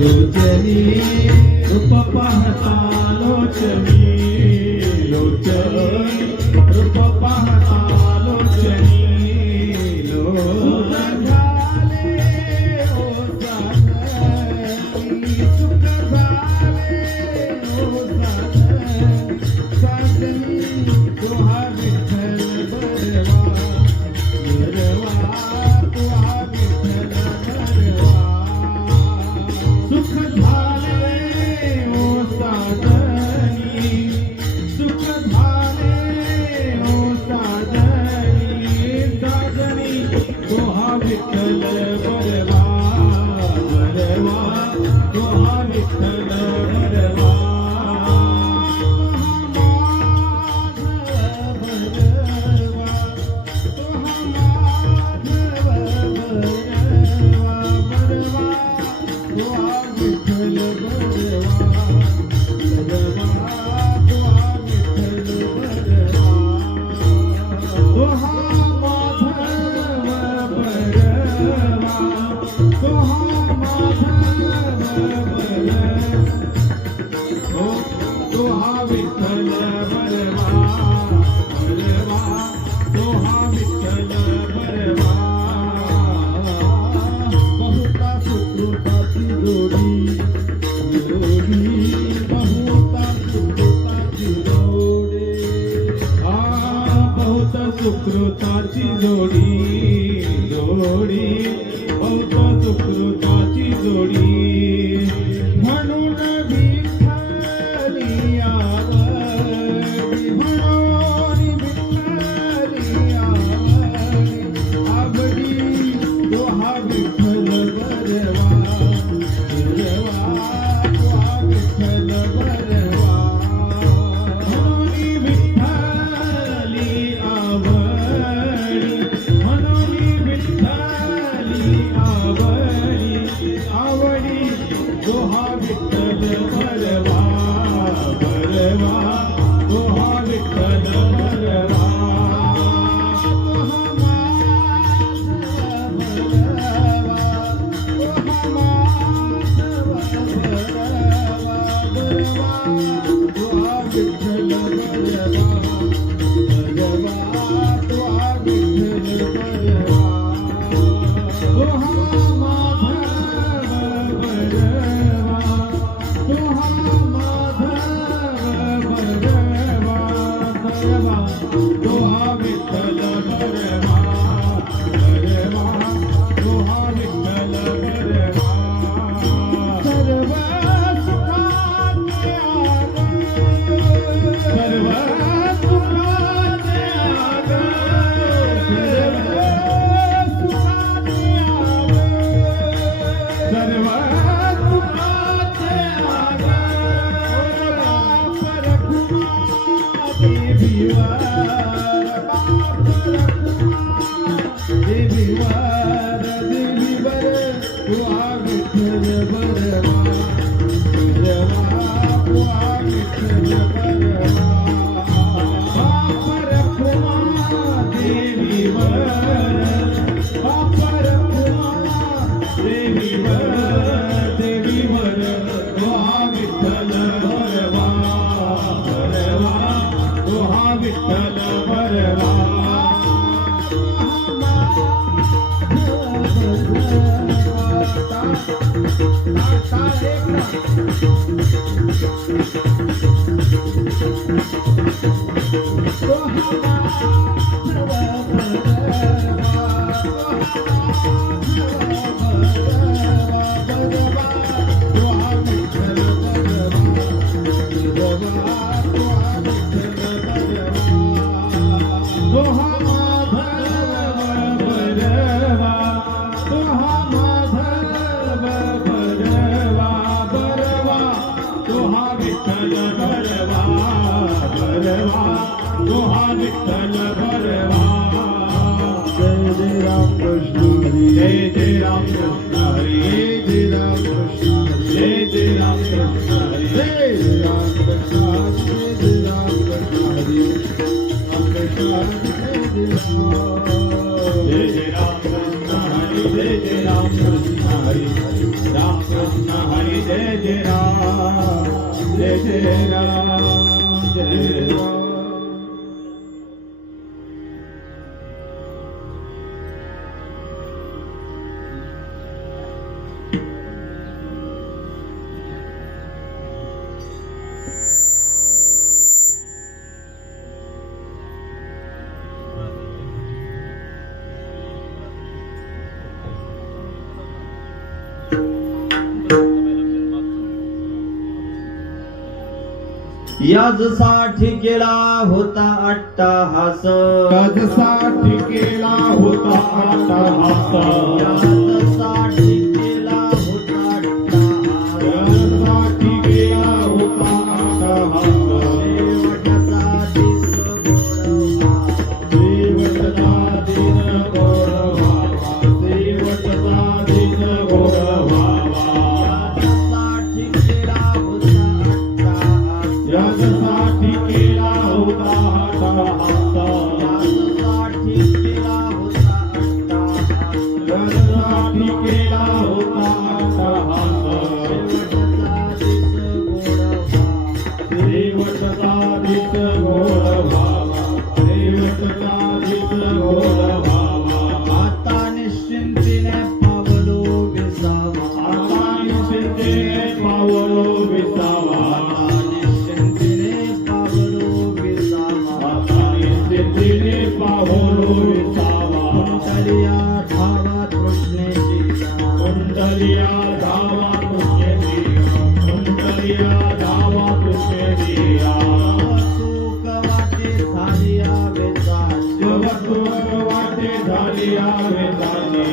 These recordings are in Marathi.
लोचनी रूप पाहता लोचनी लोचनी रूप पाहता लोचनी लोचन झाले ओ साजनी सुख झाले ओ साजनी तुहा विठ्ठल बरवा बरवा तुहा विठ्ठल बरवा सुख झाले ओ साजनी सुख झाले ओ साजनी साजनी तुहा विठ्ठल बरवा बरवा तुहा विठ्ठल बरवा सुकृताची जोडी जोडी बहुत सुकृताची जोडी म्हणून विठ्ठली आवडी म्हणून विठ्ठली आवडी तुहा विठ्ठल बरवा बरवा तुहा विठ्ठल बरवा म्हणून विठ्ठली आवडी तुहा विठ्ठल बरवा बरवा तुहा विठ्ठल बरवा तुहा विठ्ठल बरवा तुहा विठ्ठल बरवा Hare जय जय राम जय जय राम जय राम. याजसाठी केला होता अट्टहास, याजसाठी केला होता अट्टहास, याजसाठी केला होता अट्टहास, याजसाठी केला होता अट्टहास. शेवटचा दिस गोड व्हावा, शेवटचा दिन गोड व्हावा, शेवटचा दिन गोड व्हावा. याजसाठी केला होता अट्टहास, याजसाठी केला होता अट्टहास, याजसाठी केला होता अट्टहास, शेवटचा दिस गोड व्हावा, शेवटचा दिस गोड व्हावा. आता निश्चिंतीने पावलो विसावा, आता निश्चिंतीने पावलो विसावा, आता निश्चिंतीने पावलो विसावा. आता निश्चिंतीने पावलो विसावा. कुंडलिया धावा तृष्णेची, कुंडलिया धावा कृष्णेची, कुंडलिया धावा कृष्णेची. सुख वाटे झालिया वेचाची, कवतुक वाटे झालिया वेचाची,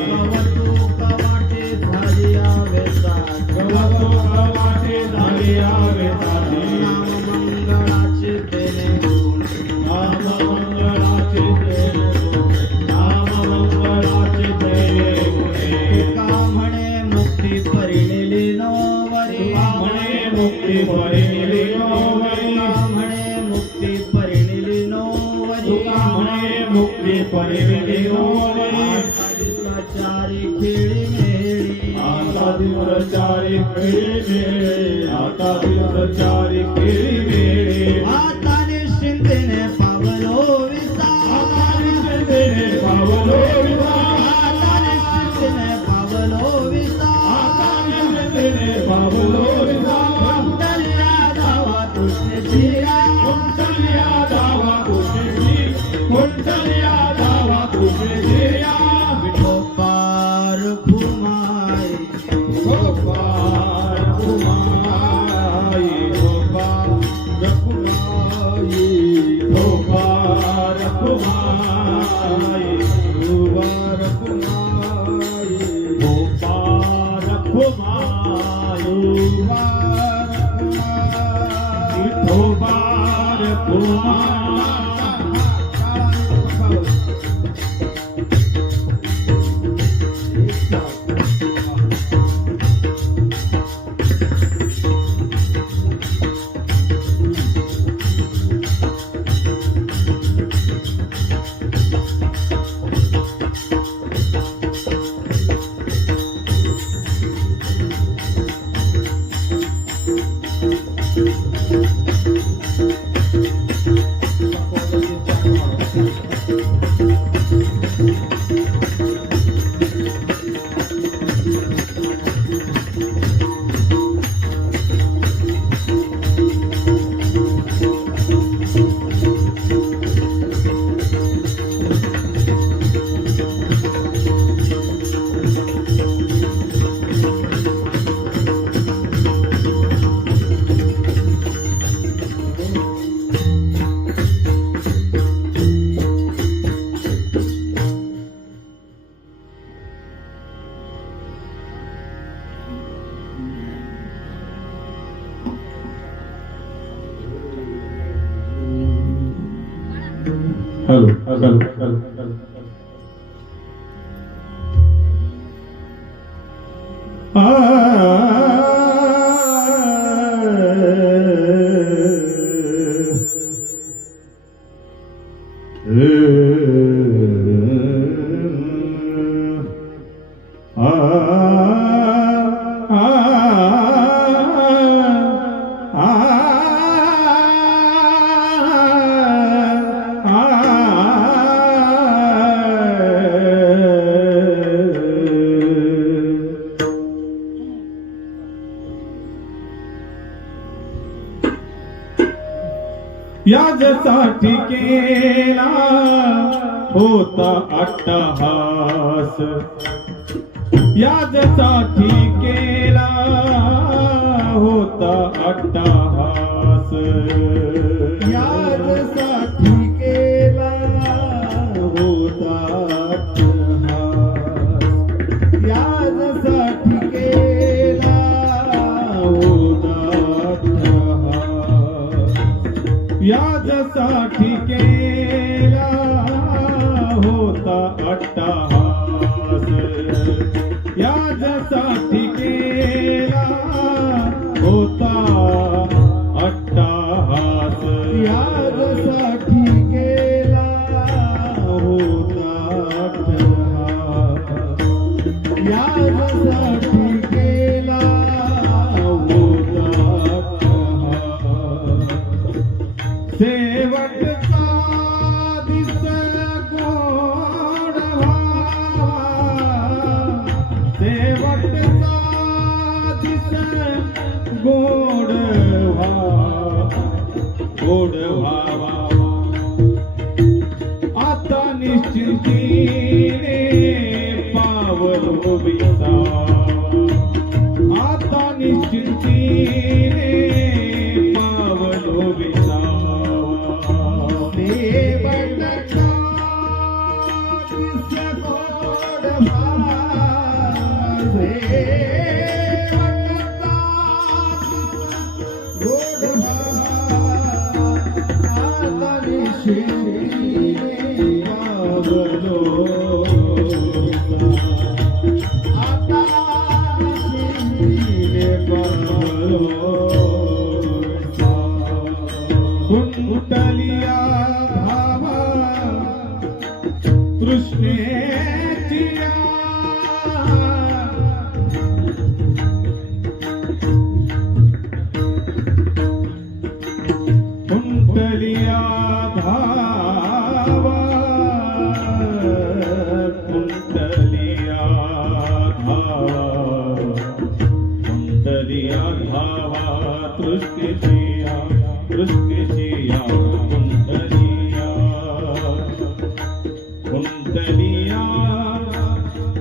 सुख वाटे झालिया वेचाची. कवतुक वाटे झालिया वेचाची. नाममंगळाचे तेने गुण, नाममंगळाचे तेने गुण, नाममंगळाचे तेने गुणे. तुका म्हणे मुक्ती परिणिली नोवरी, तुका म्हणे मुक्ती परिणिली नोवरी, तुका म्हणे मुक्ती परिणिली नोवरी. तुका म्हणे मुक्ती परिणिली नोवरी. आता दिवसाचारी खेळी मेळी, आता दिवसचारी खेळी मेळे, आता दिवसचारी खेळी मेळे. आता निश्चिंतेने पावलो विसावा, आता निश्चिंतेने पावलो विसावा, आता निश्चिंतेने पावलो विसावा. आता निश्चिंतेने पावलो विसावा. कुंडलिया धावा तृष्णेची, कुंडलिया धावा कृष्णेची, कुंडलिया धावा कृष्णेची. विठोबार फुमाई, गोपाळ कुमाई, गोपाळ कुमाई, गोपाळ कुमाई, गोपाळ कुमाई, गोपाळ कुमाई, गोपाळ कुमाई. Hello hello hello. यासाठी केला होता अट्टहास, यासाठी केला होता अट्टहास, यासाठी केला होता अट्टहास, यासाठी केला होता अट्टहास, यासाठी केला होता अट्टहास, यासाठी केला होता अट्टहास, यासाठी केला होता अट्टहास, यासाठी केला होता अट्टहास. शेवटचा दिस गोड व्हावा, शेवटचा दिस गोड व्हावा, गोड व्हावा. आता निश्चिंतीने पावल विसावा, आता निश्चिंतीने पावल विसावा. शेवटचा दिस गोड व्हावा, शेवटचा दिस गोड व्हावा. आता निश्चिंतीने पावलो आता निश्चिंतीने पावलो. कुंटलिया धावा तृष्णेची कुंटलिया धावा, कुंटलिया धावा, कुंटलिया धावा तृष्णेचिया, तृष्णेचिया कुंटलिया, कुंटलिया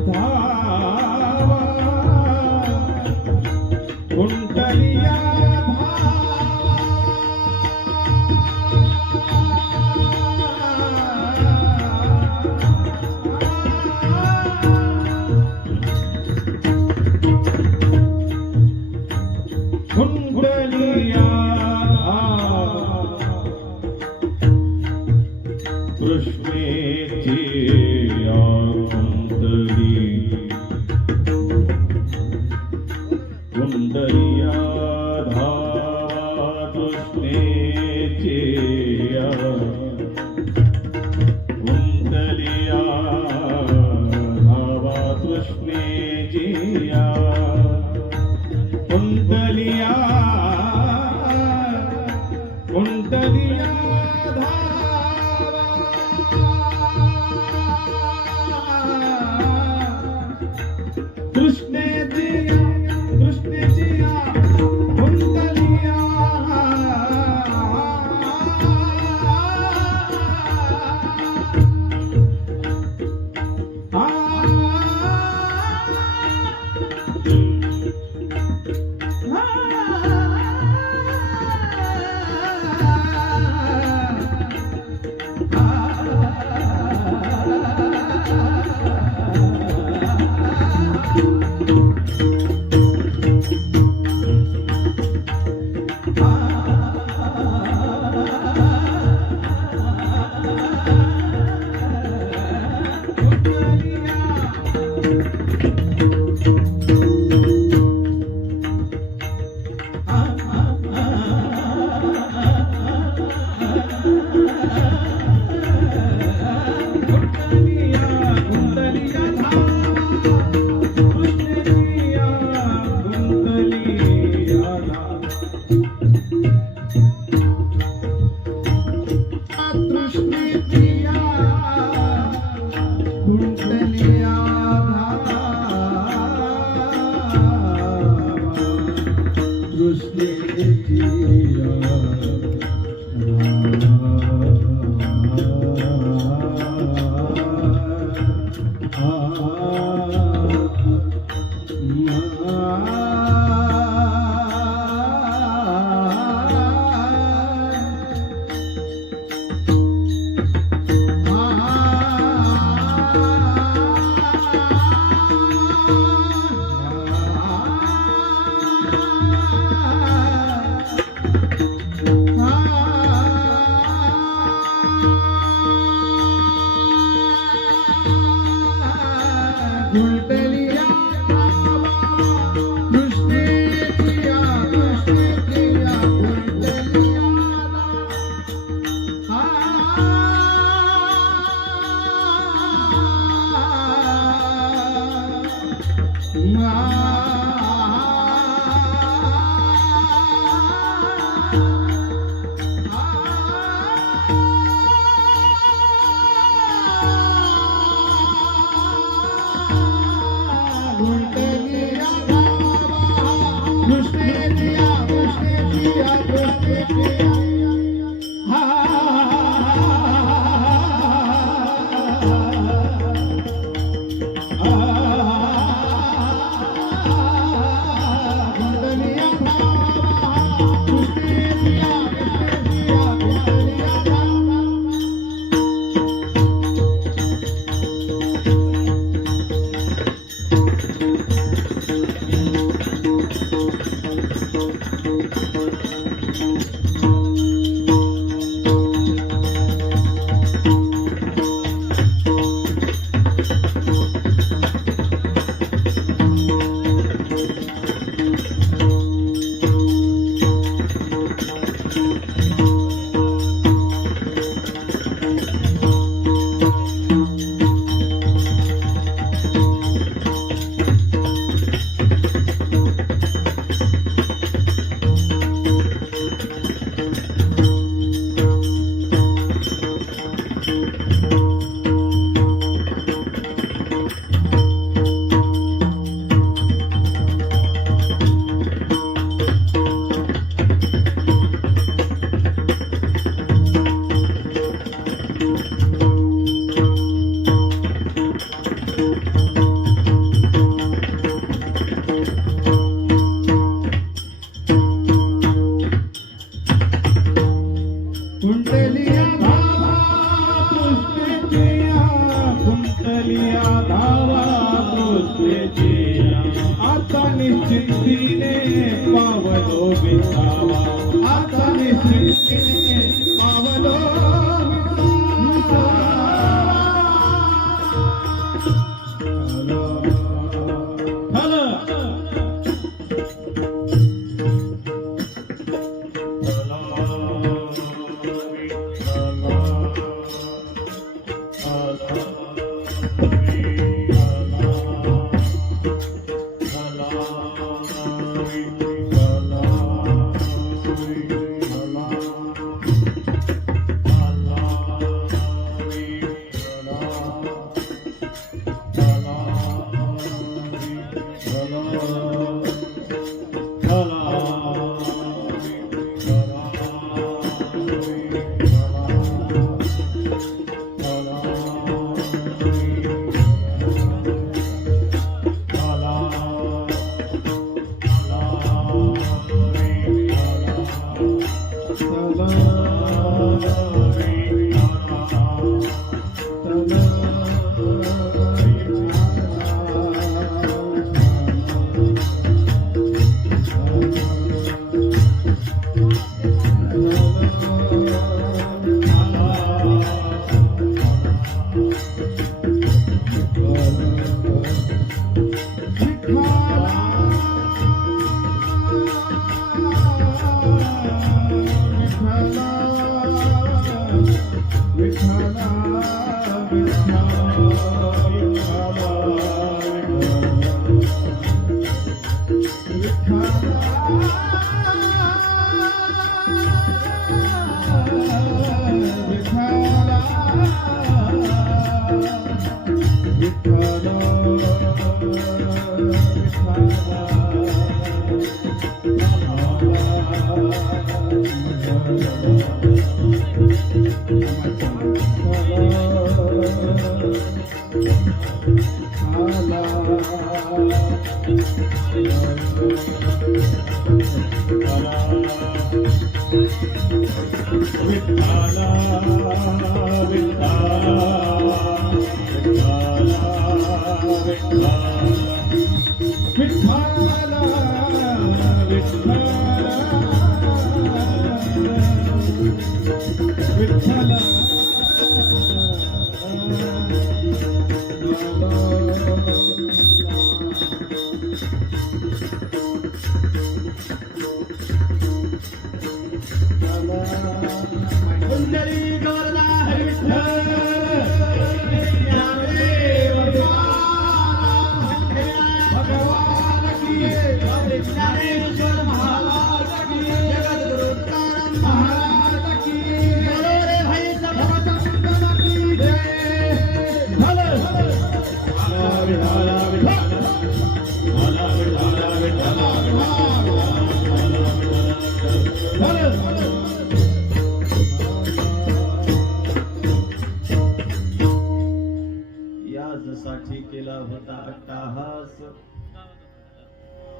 धावा, कुंटलिया कुंडलिया कृष्णेची कुंडली, कुंडलिया धावा कृष्णेची, कुंडलिया धावा कृष्णेची, कुंडलिया कुंडलिया कृष्णेचिया, कृष्णेचिया कुंडलिया. कृष्णेची कृष्णेची या कृष्णेची या कृष्णेची हा कुंडलिया भावा कृष्णेची या कृष्णेची या कुंडलिया भावा कुंडलिया धावा कृष्णेची कुंडलिया धावा कृष्णेची आता निश्चिंतीने पावलो विसावा आता निश्चिंतीने पावलो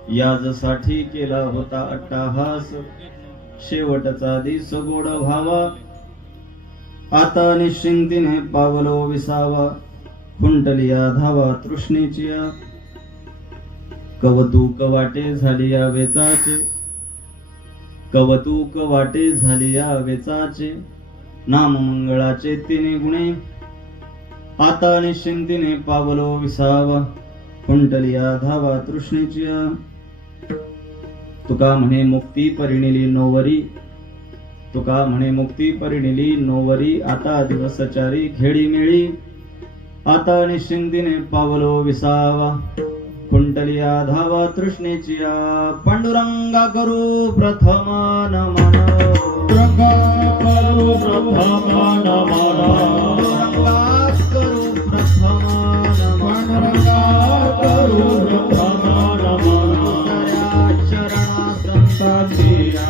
याजसाठी केला होता अट्टाहास, शेवटचा दिस गोड व्हावा, आता निश्चिंतीने पावलो विसावा, खुंटलिया धावा तृष्णेचिया, कवतूक वाटे झाली या वेचाचे, कवतूक वाटे झाली या वेचाचे, नाम मंगळाचे तिने गुणे, आता निश्चिंतीने पावलो विसावा, खुंटलिया धावा तृष्णेचिया. तुका म्हणे मुक्ती परिणिली नोवरी, तुका म्हणे मुक्ती परिणिली नोवरी, आता दिवसचारी खेळी मिळी, आता निश्चिंतीने पावलो विसावा, कुंटलिया धावा तृष्णेचिया. पांडुरंगा करू प्रथम नमन, रंगा करू प्रथम नमन, पांडुरंगा करू प्रथम नमन, रंगा करू प्रथम नमन, साऱ्या चरणा संतांचिया,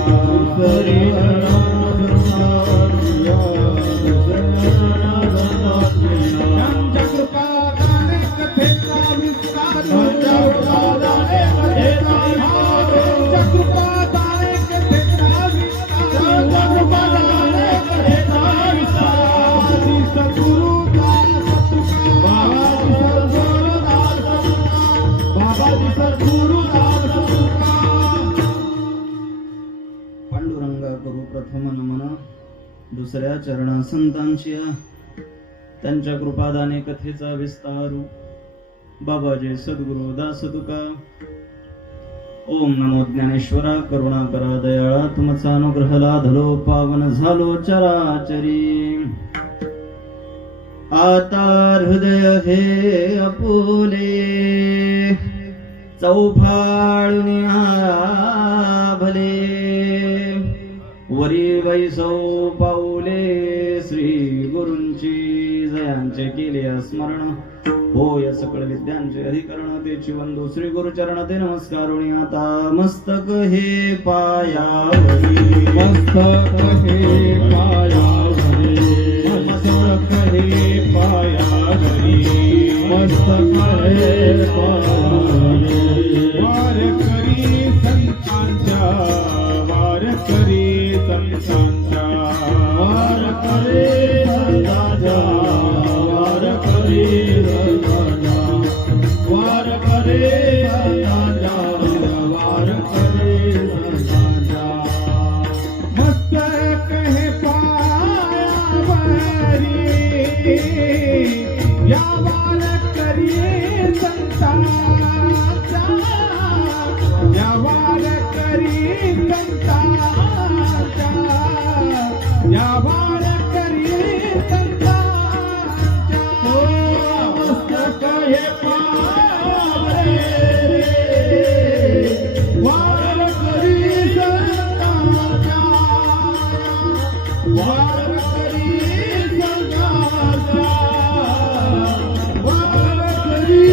पांडुरंगा करू प्रथम नमन, दुसऱ्या चरणा संतांचिया, त्यांच्या कृपादाने कथेचा विस्तारू, बाबाजे सद्गुरु दास तुका. ओम नमो ज्ञानेश्वरा करुणाकरा दयाळा, तुमचा अनुग्रह लाधलो पावन झालो चराचरी. आता हृदय हे अपुले, चौफाळून भले, वरी वैसव पाऊले, श्री गुरूंची जयांचे केले स्मरण, होय सकळ विद्यांचे अधिकरण, तेची वंदू श्री गुरुचरण ते नमस्कारुणी. आता मस्तक हे पायावरी, मस्तक हे पायावरी, मस्तक हे पायावरी, मस्तक हे पायावरी, वार करी संतांच्या, वार करी संतांच्या, वार करी संतांच्या, वार करी संतांच्या, वार करी संतांच्या, वार करी संतांच्या. मस्तक हे पायावरी, या वार करी संतांच्या, या वार करी संतांच्या, या वार करी संतांच्या. मस्तक हे पायावरी, वार करी संतांच्या, वार करी संतांच्या, वार करी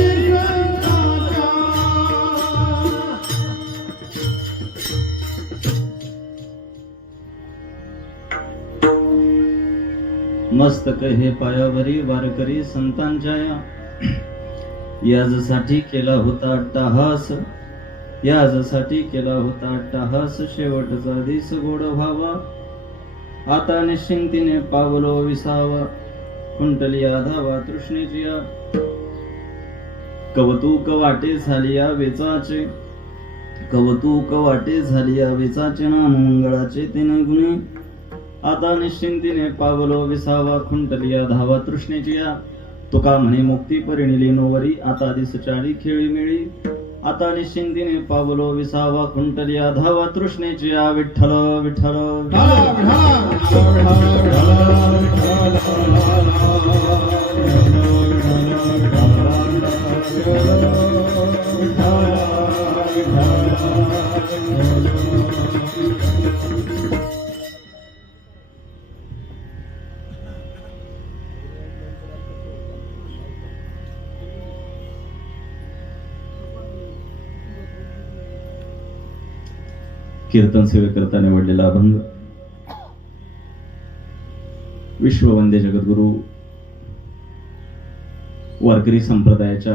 संतांच्या. मस्तक हे पायावरी, वारकरी संतांच्या, याजसाठी केला होता अट्टाहास, याजसाठी केला होता अट्टाहास, शेवटचा दिस गोड व्हावा, आता निश्चिंतीने पावलो विसावा, कुंटलिया धावा तृष्णेचिया. कवतूक वाटे झाली या वेचाचे, कवतूक वाटे झाली या वेचाचे, नाम मंगळाचे तिने गुणे, आता निश्चिंतीने पावलो विसावा, खुंटलिया धावा तृष्णेचिया. तुका म्हणे मुक्ती परिणिली नोवरी, आता दिसचारी खेळी मिळी, आता निश्चिंतीने पावलो विसावा, खुंटलिया धावा तृष्णेचिया. विठ्ठल विठ्ठल कीर्तन सेवेकरता निवडलेला अभंग विश्ववंद्य जगद्गुरु वारकरी संप्रदायाच्या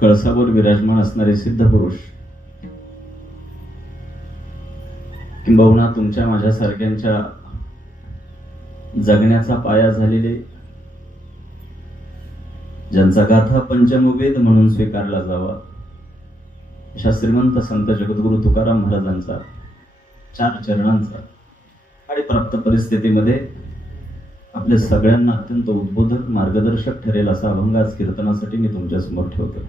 कळसावर विराजमान असणारे सिद्ध पुरुष, किंबहुना तुमच्या माझ्यासारख्यांच्या जगण्याचा पाया झालेले, ज्यांचा गाथा पंचमवेद म्हणून स्वीकारला जावा, अशा श्रीमंत संत जगद्गुरु तुकाराम महाराजांचा 4 चरणांचा आणि प्राप्त परिस्थितीमध्ये आपल्या सगळ्यांना अत्यंत उद्बोधक मार्गदर्शक ठरेल असा अभंग आज कीर्तनासाठी मी तुमच्या समोर ठेवतो.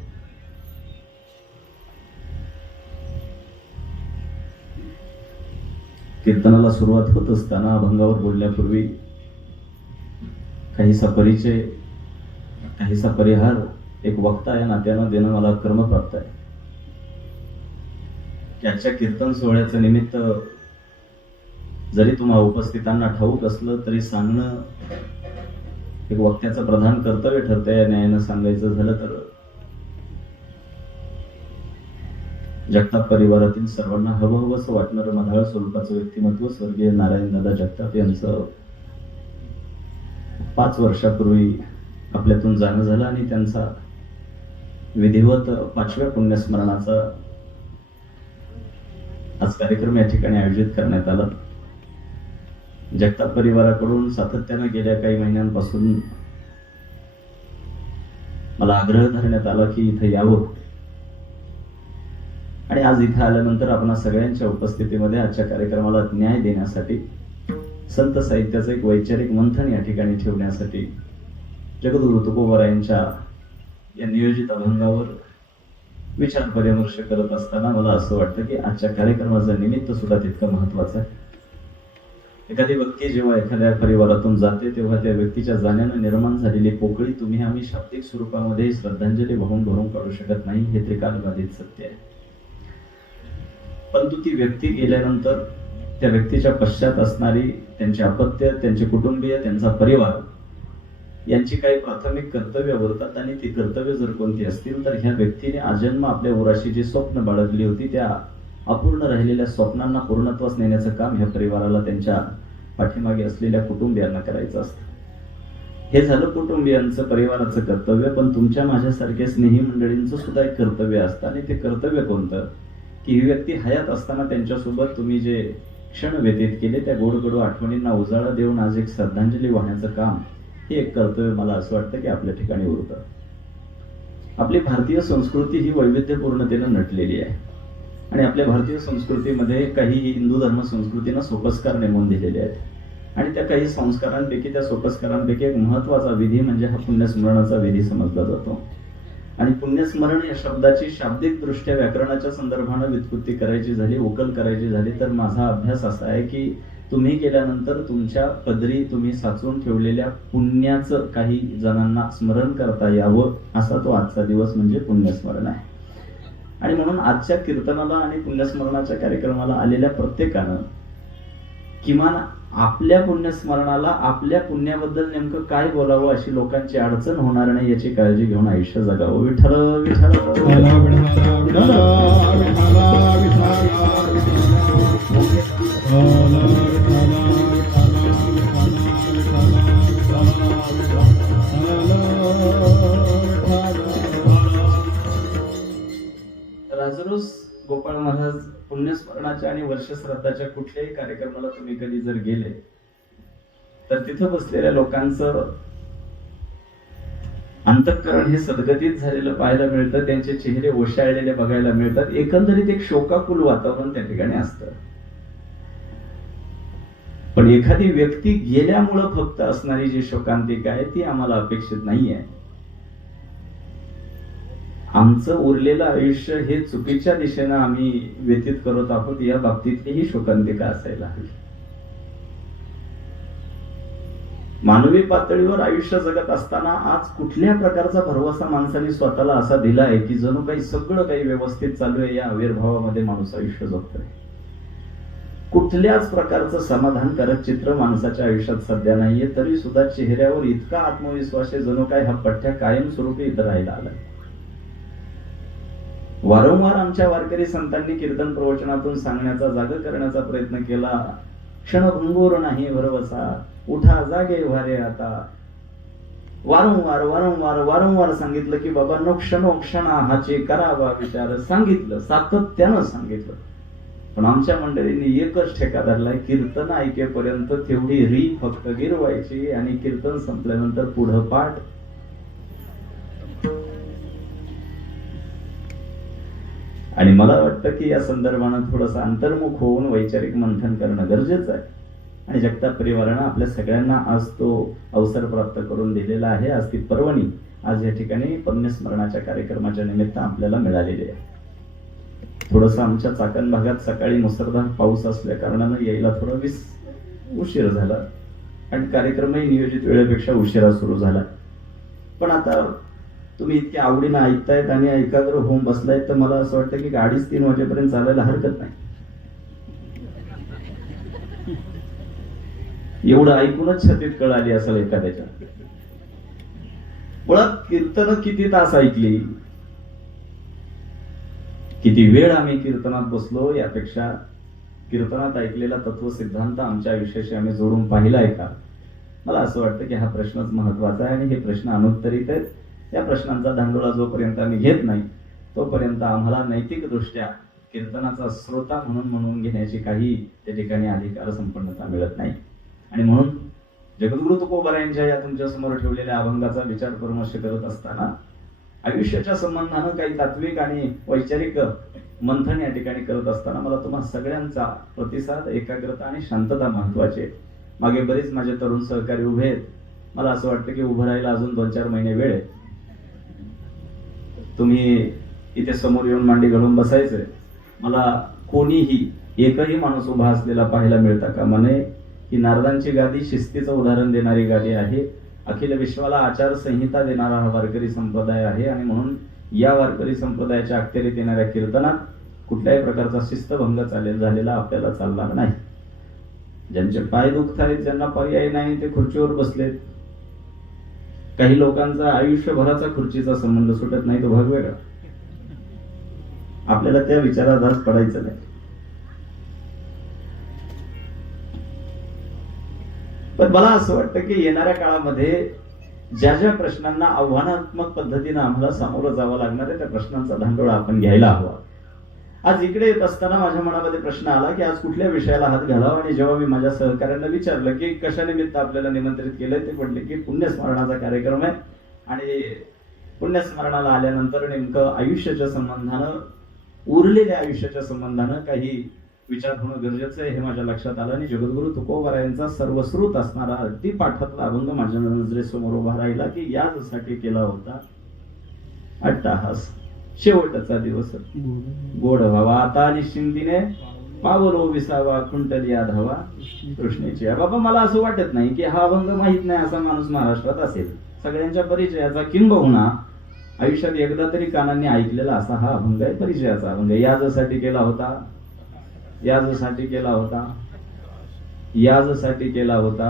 कीर्तनाला सुरुवात होत असताना अभंगावर बोलण्यापूर्वी काहीसा परिचय, काहीसा परिहार एक वक्ता या नात्यानं देणं मला कर्मप्राप्त आहे. याच्या कीर्तन सोहळ्याचं निमित्त जरी तुम्हा उपस्थितांना ठाऊक असलं तरी सांगणं एक वक्त्याचं प्रधान कर्तव्य ठरतंय. या न्यायानं सांगायचं झालं तर जगताप परिवारातील सर्वांना हवं वाटणारं मधाळ स्वरूपाचं व्यक्तिमत्व स्वर्गीय नारायणदादा जगताप यांचं 5 वर्षापूर्वी आपल्यातून जाणं झालं आणि त्यांचा विधिवत 5व्या पुण्यस्मरणाचा आज कार्यक्रम या ठिकाणी आयोजित करण्यात आला. जगताप परिवाराकडून सातत्यानं गेल्या काही महिन्यांपासून मला आग्रह धरण्यात आला की इथं यावं आणि आज इथं आल्यानंतर आपणा सगळ्यांच्या उपस्थितीमध्ये आजच्या कार्यक्रमाला न्याय देण्यासाठी, संत साहित्याचं एक वैचारिक मंथन या ठिकाणी ठेवण्यासाठी जगद्गुरु तुकोबारायांच्या या नियोजित अभंगावर विचार परामर्श करत असताना मला असं वाटतं की आजच्या कार्यक्रमाचं निमित्त सुद्धा तितकं महत्वाचं आहे. एखादी व्यक्ती जेव्हा एखाद्या परिवारातून जाते तेव्हा त्या व्यक्तीच्या जाण्यानं निर्माण झालेली पोकळी तुम्ही आम्ही शाब्दिक स्वरूपामध्ये श्रद्धांजली वाहून भरून काढू शकत नाही, हे त्रिकालबाधित सत्य आहे. परंतु ती व्यक्ती गेल्यानंतर त्या व्यक्तीच्या पश्चात असणारी त्यांचे अपत्य, त्यांचे कुटुंबीय, त्यांचा परिवार यांची काही प्राथमिक कर्तव्य उरतात आणि ती कर्तव्य जर कोणती असतील तर ह्या व्यक्तीने आजन्म आपल्या उराशी जी स्वप्न बाळगली होती त्या अपूर्ण राहिलेल्या स्वप्नांना पूर्णत्वास नेण्याचं काम ह्या परिवाराला त्यांच्या पाठीमागे असलेल्या कुटुंबियांना करायचं असतं. हे झालं कुटुंबियांचं, परिवाराचं कर्तव्य. पण तुमच्या माझ्यासारख्या स्नेही मंडळींचं सुद्धा एक कर्तव्य असतं आणि ते कर्तव्य कोणतं की ही व्यक्ती हयात असताना त्यांच्यासोबत तुम्ही जे क्षण व्यतीत केले त्या गोडगडू आठवणींना उजाळा देऊन आज एक श्रद्धांजली वाहण्याचं काम, हे एक कर्तव्य मला असं वाटतं की आपल्या ठिकाणी उरतं. आपली भारतीय संस्कृती ही वैविध्यपूर्णतेनं नटलेली आहे आणि आपल्या भारतीय संस्कृतीमध्ये काही हिंदू धर्म संस्कृतीनं सोपस्कार नेमून दिलेले आहेत आणि त्या काही संस्कारांपैकी, त्या सोपस्कारांपैकी एक महत्वाचा विधी म्हणजे हा पुण्यस्मरणाचा विधी समजला जातो. आणि पुण्यस्मरण या शब्दाची शाब्दिक दृष्ट्या व्याकरणाच्या संदर्भानं व्युत्पत्ती करायची झाली, उकल करायची झाली तर माझा अभ्यास असा आहे की तुम्ही गेल्यानंतर तुमच्या पदरी तुम्ही साचवून ठेवलेल्या पुण्याचं काही जणांना स्मरण करता यावं, असा तो आजचा दिवस म्हणजे पुण्यस्मरण आहे. आणि म्हणून आजच्या कीर्तनाला आणि पुण्यस्मरणाच्या कार्यक्रमाला आलेल्या प्रत्येकानं किमान आपल्या पुण्यस्मरणाला आपल्या पुण्याबद्दल नेमकं काय बोलावं अशी लोकांची अडचण होणार नाही याची काळजी घेऊन आयुष्य जगावं. विठ्ठल राजरोस गोपाळ महाराज पुण्यस्मरणाच्या आणि वर्षश्राद्धाच्या कुठल्याही कार्यक्रमाला तुम्ही कधी जर गेले तर तिथं बसलेल्या लोकांचं अंतःकरण हे सद्गतीत झालेलं पाहायला मिळतं, त्यांचे चेहरे ओशाळलेले बघायला मिळतात. एकंदरीत एक शोकाकुल वातावरण त्या ठिकाणी असतं. पण एखादी व्यक्ती गेल्यामुळं फक्त असणारी जी शोकांतिका आहे ती आम्हाला अपेक्षित नाहीये. आमचं उरलेलं आयुष्य हे चुकीच्या दिशेनं आम्ही व्यतीत करत आहोत या बाबतीतली ही शोकांतिका असायला हवी. मानवी पातळीवर आयुष्य जगत असताना आज कुठल्या प्रकारचा भरवसा माणसाने स्वतःला असा दिला आहे की जणू काही सगळं काही व्यवस्थित चालू आहे, या आविर्भावामध्ये माणूस आयुष्य जगतोय. कुठल्याच प्रकारचं समाधानकारक चित्र माणसाच्या आयुष्यात सध्या नाहीये, तरी सुद्धा चेहऱ्यावर इतका आत्मविश्वास आहे जणू काय हा पठ्ठ्या कायमस्वरूपी इथं राहायला आलाय. वारंवार आमच्या वारकरी संतांनी कीर्तन प्रवचनातून सांगण्याचा, जाग करण्याचा प्रयत्न केला. क्षणभंगूर नाही भरवसा, उठा जागे व्हारे आता. वारंवार सांगितलं की बाबा क्षणोक्षणा हाचे करावा विचार, सांगितलं, सातत्यानं सांगितलं. पण आमच्या मंडळींनी एकच ठेका धरलाय, कीर्तन ऐकेपर्यंत तेवढी री फक्त गिरवायची आणि कीर्तन संपल्यानंतर पुढं पाठ. आणि मला वाटतं की या संदर्भानं थोडंसं अंतर्मुख होऊन वैचारिक मंथन करणं गरजेचं आहे. आणि जगताप परिवारानं आपल्या सगळ्यांना आज तो अवसर प्राप्त करून दिलेला आहे. आज ती पर्वणी आज या ठिकाणी पुण्यस्मरणाच्या कार्यक्रमाच्या निमित्त आपल्याला मिळालेली आहे. थोडंसं आमच्या चाकण भागात सकाळी मुसळधार पाऊस असल्या कारणानं यायला थोडा उशीर झाला आणि कार्यक्रमही नियोजित वेळेपेक्षा उशिरा सुरू झाला. पण आता तुम्ही इतक्या आवडीनं ऐकतायत आणि एकाग्र होऊन बसलायत तर मला असं वाटतं की 2:30-3 वाजेपर्यंत चालायला हरकत नाही. एवढं ऐकूनच छातीत कळ आली असेल एखाद्याच्या. मुळात कीर्तन किती तास ऐकली, किती वेळ आम्ही कीर्तनात बसलो, यापेक्षा कीर्तनात ऐकलेला तत्वसिद्धांत आमच्या आयुष्याशी आम्ही जोडून पाहिलाय का, मला असं वाटतं की हा प्रश्नच महत्वाचा आहे. आणि हे प्रश्न अनुत्तरित आहेत. त्या प्रश्नांचा धांडोळा जोपर्यंत आम्ही घेत नाही तोपर्यंत आम्हाला नैतिक दृष्ट्या कीर्तनाचा श्रोता म्हणून घेण्याची काही त्या ठिकाणी अधिकार संपन्नता मिळत नाही. आणि म्हणून जगद्गुरु तुकोबारायांच्या या तुमच्या समोर ठेवलेल्या अभंगाचा विचार परामर्श करत असताना आयुष्याच्या संबंधानं काही तात्विक आणि वैचारिक मंथन या ठिकाणी करत असताना मला तुम्हा सगळ्यांचा प्रतिसाद, एकाग्रता आणि शांतता महत्वाची आहे. मागे बरेच माझे तरुण सहकारी उभे आहेत. मला असं वाटतं की उभं राहायला अजून 2-4 महिने वेळ आहे. तुम्ही इथे समोर येऊन मांडी घालून बसायचंय. मला कोणीही एकही माणूस उभा असलेला पाहायला मिळता का म्हणे की नारदांची गादी शिस्तीचं उदाहरण देणारी गादी आहे. अखिल विश्वाला आचारसंहिता देणारा हा वारकरी संप्रदाय आहे. आणि म्हणून या वारकरी संप्रदायाच्या अखत्यारीत येणाऱ्या कीर्तनात कुठल्याही प्रकारचा शिस्तभंग झालेला आपल्याला चालणार नाही. ज्यांचे पाय दुखत आहेत, ज्यांना पर्याय नाही, ते खुर्चीवर बसलेत. काही लोकांचा आयुष्यभराचा खुर्चीचा संबंध सुटत नाही, तो भाग वेगळा. आपल्याला त्या विचारात आज पडायचं नाही. पण मला असं वाटतं की येणाऱ्या काळामध्ये ज्या ज्या प्रश्नांना आव्हानात्मक पद्धतीने आम्हाला सामोरं जावं लागणार आहे त्या प्रश्नांचा धांडोळा आपण घ्यायला हवा. आज इकडे येत असताना माझ्या मनामध्ये प्रश्न आला की आज कुठल्या विषयाला हात घालावा. आणि जेव्हा मी माझ्या सहकाऱ्यांना विचारलं की कशानिमित्त आपल्याला निमंत्रित केलंय, ते म्हटले की पुण्यस्मरणाचा कार्यक्रम आहे. आणि पुण्यस्मरणाला आल्यानंतर नेमकं आयुष्याच्या संबंधानं, उरलेल्या आयुष्याच्या संबंधानं काही विचार होणं गरजेचं आहे हे माझ्या लक्षात आलं. आणि जगद्गुरु तुकोबारायांचा सर्वश्रुत असणारा अगदी पाठातला अभंग माझ्या नजरेसमोर उभा राहिला की यासाठी केला होता अट्टाहास, शेवटचा दिवस गोड व्हावा, आता निश्चिंतीने पावलो विसावा, कुंटलिया धावा कृष्णेची. बाबा मला असं वाटत नाही की हा अभंग माहित नाही असा माणूस महाराष्ट्रात असेल. सगळ्यांच्या परिचयाचा, किंबहुना आयुष्यात एकदा तरी कानांनी ऐकलेला असा हा अभंग आहे, परिचयाचा अभंग. याजसाठी केला होता, याजसाठी केला होता, याजसाठी केला होता.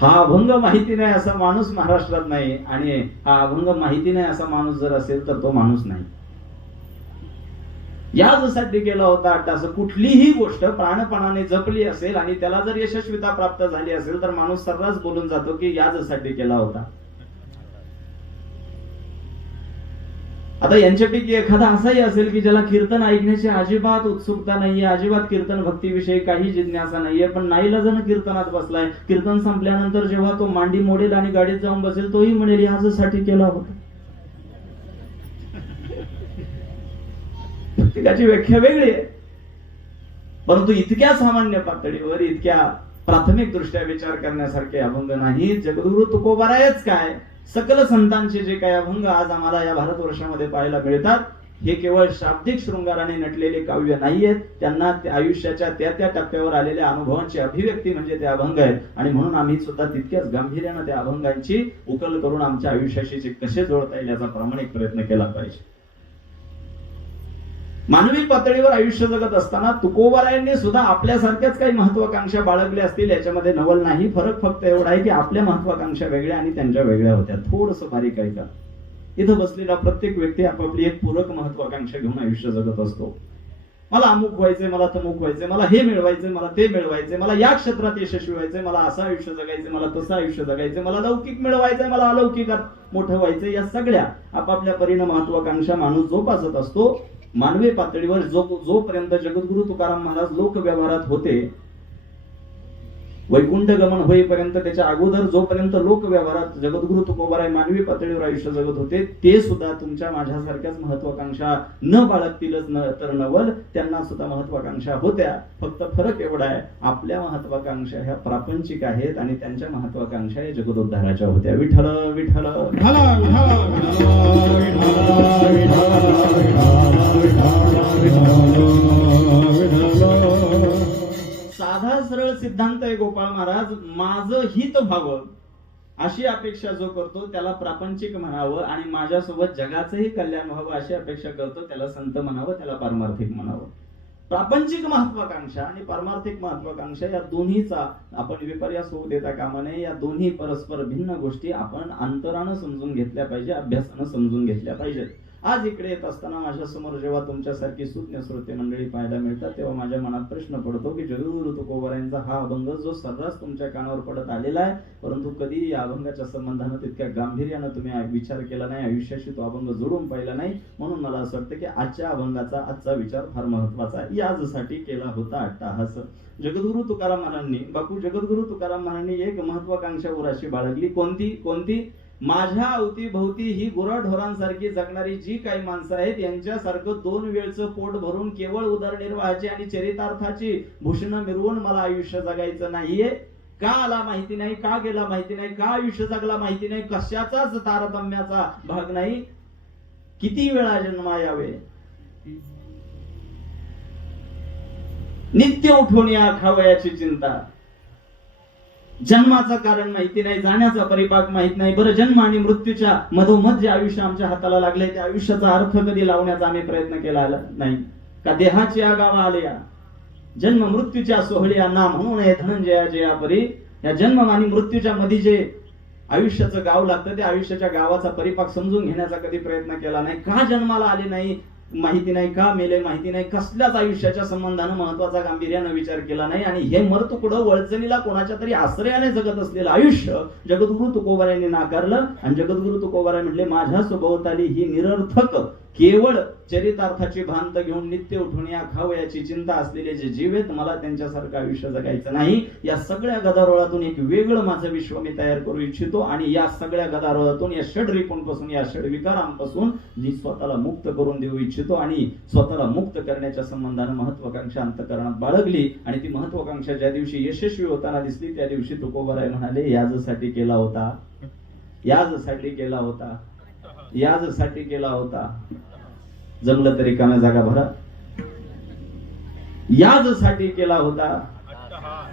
हा अभंग माहिती नाही असा माणूस महाराष्ट्रात नाही. आणि हा अभंग माहिती नाही असा माणूस जर असेल तर तो माणूस नाही. याजसाठी केला होता असं कुठलीही गोष्ट प्राणपणाने जपली असेल आणि त्याला जर यशस्वीता प्राप्त झाली असेल तर माणूस सर्रास बोलून जातो की याजसाठी केला होता. आता यांच्यापैकी एखादा असाही असेल की ज्याला कीर्तन ऐकण्याची अजिबात उत्सुकता नाहीये, अजिबात कीर्तन भक्तीविषयी काही जिज्ञासा नाहीये, पण नाईलाजानं कीर्तनात बसलाय. कीर्तन संपल्यानंतर जेव्हा तो मांडी मोडेल आणि गाडीत जाऊन बसेल तोही म्हणेल यासाठी केला होता. प्रत्येकाची व्याख्या वेगळी आहे. परंतु इतक्या सामान्य पातळीवर, इतक्या प्राथमिक दृष्ट्या विचार करण्यासारखे अभंग नाही. जगद्गुरु तुकोबारायच काय, सकल संतांचे जे काही अभंग आज आम्हाला या भारतवर्षामध्ये पाहायला मिळतात हे केवळ शाब्दिक शृंगाराने नटलेले काव्य नाहीयेत. त्यांना आयुष्याच्या त्या त्या टप्प्यावर आलेल्या अनुभवांची अभिव्यक्ती म्हणजे ते अभंग आहेत. आणि म्हणून आम्ही सुद्धा तितक्याच गांभीर्यानं त्या अभंगांची उकल करून आमच्या आयुष्याशी कसे जोडता येईल याचा प्रामाणिक प्रयत्न केला पाहिजे. मानवी पातळीवर आयुष्य जगत असताना तुकोबारायांनी सुद्धा आपल्यासारख्याच काही महत्वाकांक्षा बाळगल्या असतील, याच्यामध्ये नवल नाही. फरक फक्त एवढा आहे की आपल्या महत्वाकांक्षा वेगळ्या आणि त्यांच्या वेगळ्या होत्या. थोडंसं बारीक आहे का, इथं बसलेला प्रत्येक व्यक्ती आपापली एक पूरक महत्वाकांक्षा घेऊन आयुष्य जगत असतो. मला अमुक व्हायचंय, मला तमुक व्हायचंय, मला हे मिळवायचंय, मला ते मिळवायचंय, मला या क्षेत्रात यशस्वी व्हायचंय, मला असं आयुष्य जगायचंय, मला तसं आयुष्य जगायचंय, मला लौकिक मिळवायचंय, मला अलौकिकात मोठं व्हायचंय. या सगळ्या आपापल्या परीने महत्वाकांक्षा माणूस जोपासत असतो. मानवी पातळीवर जोपर्यंत जगद्गुरु तुकाराम महाराज लोक व्यवहारात होते, वैकुंठ गमन होईपर्यंत, त्याच्या अगोदर जोपर्यंत लोक व्यवहारात जगद्गुरु तुकोबाराय मानवी पातळीवर आयुष्य जगत होते, ते सुद्धा तुमच्या माझ्यासारख्याच महत्वाकांक्षा न बाळगतीलच तर नवल त्यांना सुद्धा महत्वाकांक्षा होत्या. फक्त फरक एवढा आहे, आपल्या महत्वाकांक्षा ह्या प्रापंचिक आहेत आणि त्यांच्या महत्वाकांक्षा या जगदोद्धाराच्या होत्या. विठ्ठल विठ्ठल साधा सरळ सिद्धांत आहे गोपाळ महाराज. माझं हित व्हावं अशी अपेक्षा जो करतो त्याला प्रापंचिक म्हणावं, आणि माझ्यासोबत जगाचंही कल्याण व्हावं अशी अपेक्षा करतो त्याला संत म्हणावं, त्याला पारमार्थिक म्हणावं. प्रापंचिक महत्वाकांक्षा आणि पारमार्थिक महत्वाकांक्षा या दोन्हीचा आपण विपर्यास होऊ देता कामा नये. या दोन्ही परस्पर भिन्न गोष्टी आपण अंतरानं समजून घेतल्या पाहिजे, अभ्यासानं समजून घेतल्या पाहिजेत. आज इकडे येत असताना माझ्या समोर जेव्हा तुमच्यासारखी सुज्ञ श्रोते मंडळी पाहायला मिळतात, तेव्हा माझ्या मनात प्रश्न पडतो की जगद्गुरु तुकोबारायांचा हा अभंग जो सर्रास तुमच्या कानावर पडत आलेला आहे, परंतु कधी या अभंगाच्या संबंधानं तितक्या गांभीर्यानं तुम्ही विचार केला नाही, आयुष्याशी तो अभंग जोडून पाहिला नाही. म्हणून मला असं वाटतं की आजच्या अभंगाचा आजचा विचार फार महत्वाचा यासाठी केला होता अट्टाहास. जगद्गुरु तुकाराम महाराजांनी, बापू जगद्गुरु तुकाराम महाराजांनी एक महत्वाकांक्षा उराशी बाळगली. कोणती? माझ्या अवतीभोवती ही गुराढोरांसारखी जगणारी जी काही माणसं आहेत, यांच्यासारखं 2 वेळचं पोट भरून केवळ उदरनिर्वाहाची आणि चरितार्थाची भूषणं मिरवून मला आयुष्य जगायचं नाहीये. का आला माहिती नाही, का गेला माहिती नाही, का आयुष्य जगला माहिती नाही, कशाचाच तारतम्याचा भाग नाही, किती वेळा जन्मा यावे, नित्य उठून या खावयाची चिंता, जन्माचं कारण माहिती नाही, जाण्याचा परिपाक माहित नाही. बरं, जन्म आणि मृत्यूच्या मधोमध जे आयुष्य आमच्या हाताला लागलंय, त्या आयुष्याचा अर्थ कधी लावण्याचा आम्ही प्रयत्न केला नाही का? देहाची आगावा आल्या, जन्म मृत्यूच्या सोहळ्या ना म्हणून हे धनंजया जया परी. या जन्म आणि मृत्यूच्या मध्ये जे आयुष्याचं गाव लागतं, त्या आयुष्याच्या गावाचा परिपाक समजून घेण्याचा कधी प्रयत्न केला नाही. का जन्माला आले नाही माहिती नाही, का मेले माहिती नाही, कसल्याच आयुष्याच्या संबंधानं महत्वाचा गांभीर्यानं विचार केला नाही. आणि हे मरतुकडं वळचणीला कोणाच्या तरी आश्रयाने जगत असलेलं आयुष्य जगद्गुरु तुकोबारायांनी नाकारलं. आणि जगद्गुरु तुकोबाराय म्हणले, माझ्या सभोवताली ही निरर्थक केवळ चरितार्थाची भांत घेऊन नित्य उठून या खावयाची चिंता असलेले जे जीव आहेत, मला त्यांच्यासारखं आयुष्य जगायचं नाही. या सगळ्या गदारोळातून एक वेगळं माझं विश्व मी तयार करू इच्छितो, आणि या सगळ्या गदारोळातून, या षड्रिपूंपासून, या षड्विकारांपासून मी स्वतःला मुक्त करून देऊ इच्छितो. आणि स्वतःला मुक्त करण्याच्या संबंधानं महत्वाकांक्षा अंतःकरणात बाळगली. आणि ती महत्वाकांक्षा ज्या दिवशी यशस्वी होताना दिसली, त्या दिवशी तुकोबाराय म्हणाले, याजसाठी केला होता, याजसाठी केला होता, याजसाठी केला होता, जमलं तरी काम्या जागा भरा, याजसाठी केला होता.